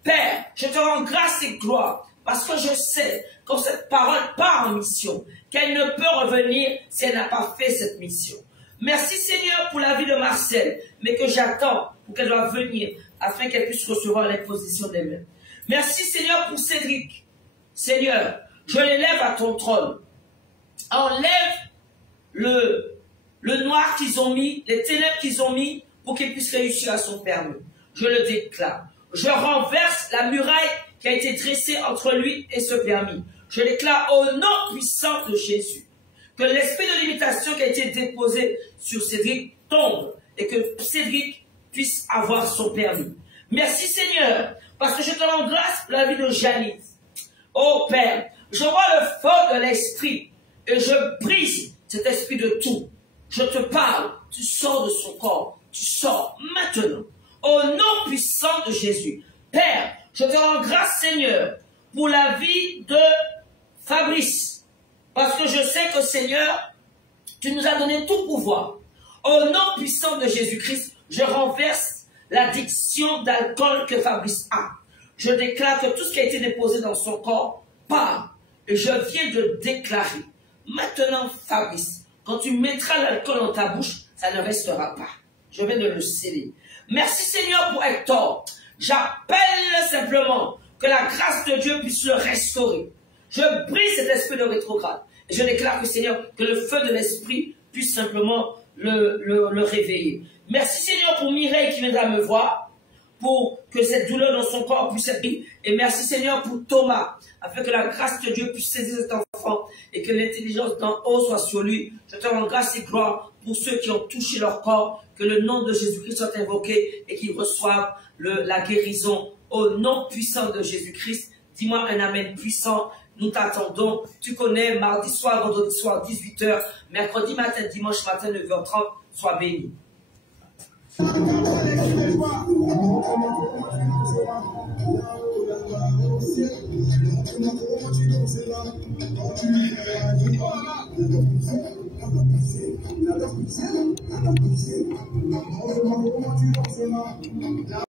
Père, je te rends grâce et gloire parce que je sais que cette parole part en mission, qu'elle ne peut revenir si elle n'a pas fait cette mission. Merci Seigneur pour la vie de Marcel, mais que j'attends pour qu'elle doive venir afin qu'elle puisse recevoir l'imposition des mains. Merci Seigneur pour Cédric. Seigneur, je l'élève à ton trône. Enlève le noir qu'ils ont mis, les ténèbres qu'ils ont mis pour qu'il puisse réussir à son permis. Je le déclare. Je renverse la muraille qui a été dressée entre lui et ce permis. Je déclare au nom puissant de Jésus que l'esprit de limitation qui a été déposé sur Cédric tombe et que Cédric puisse avoir son permis. Merci Seigneur, parce que je te rends grâce pour la vie de Janice. Oh Père, je vois le feu de l'esprit et je brise cet esprit de tout. Je te parle, tu sors de son corps, tu sors maintenant. Au nom puissant de Jésus. Père, je te rends grâce Seigneur pour la vie de Fabrice. Parce que je sais que Seigneur, tu nous as donné tout pouvoir. Au nom puissant de Jésus-Christ, je renverse l'addiction d'alcool que Fabrice a. Je déclare que tout ce qui a été déposé dans son corps part. Et je viens de déclarer Maintenant, Fabrice, quand tu mettras l'alcool dans ta bouche, ça ne restera pas. Je vais de le sceller. Merci Seigneur pour Hector. J'appelle simplement que la grâce de Dieu puisse le restaurer. Je brise cet esprit de rétrograde. Et je déclare que Seigneur, que le feu de l'esprit puisse simplement le réveiller. Merci Seigneur pour Mireille qui viendra me voir, pour que cette douleur dans son corps puisse être prise. Et merci Seigneur pour Thomas, afin que la grâce de Dieu puisse saisir cet enfant et que l'intelligence d'en haut soit sur lui. Je te rends grâce et gloire pour ceux qui ont touché leur corps, que le nom de Jésus-Christ soit invoqué et qu'ils reçoivent la guérison au nom puissant de Jésus-Christ. Dis-moi un amen puissant. Nous t'attendons. Tu connais, mardi soir, vendredi soir, 18h, mercredi matin, dimanche matin, 9h30. Sois béni.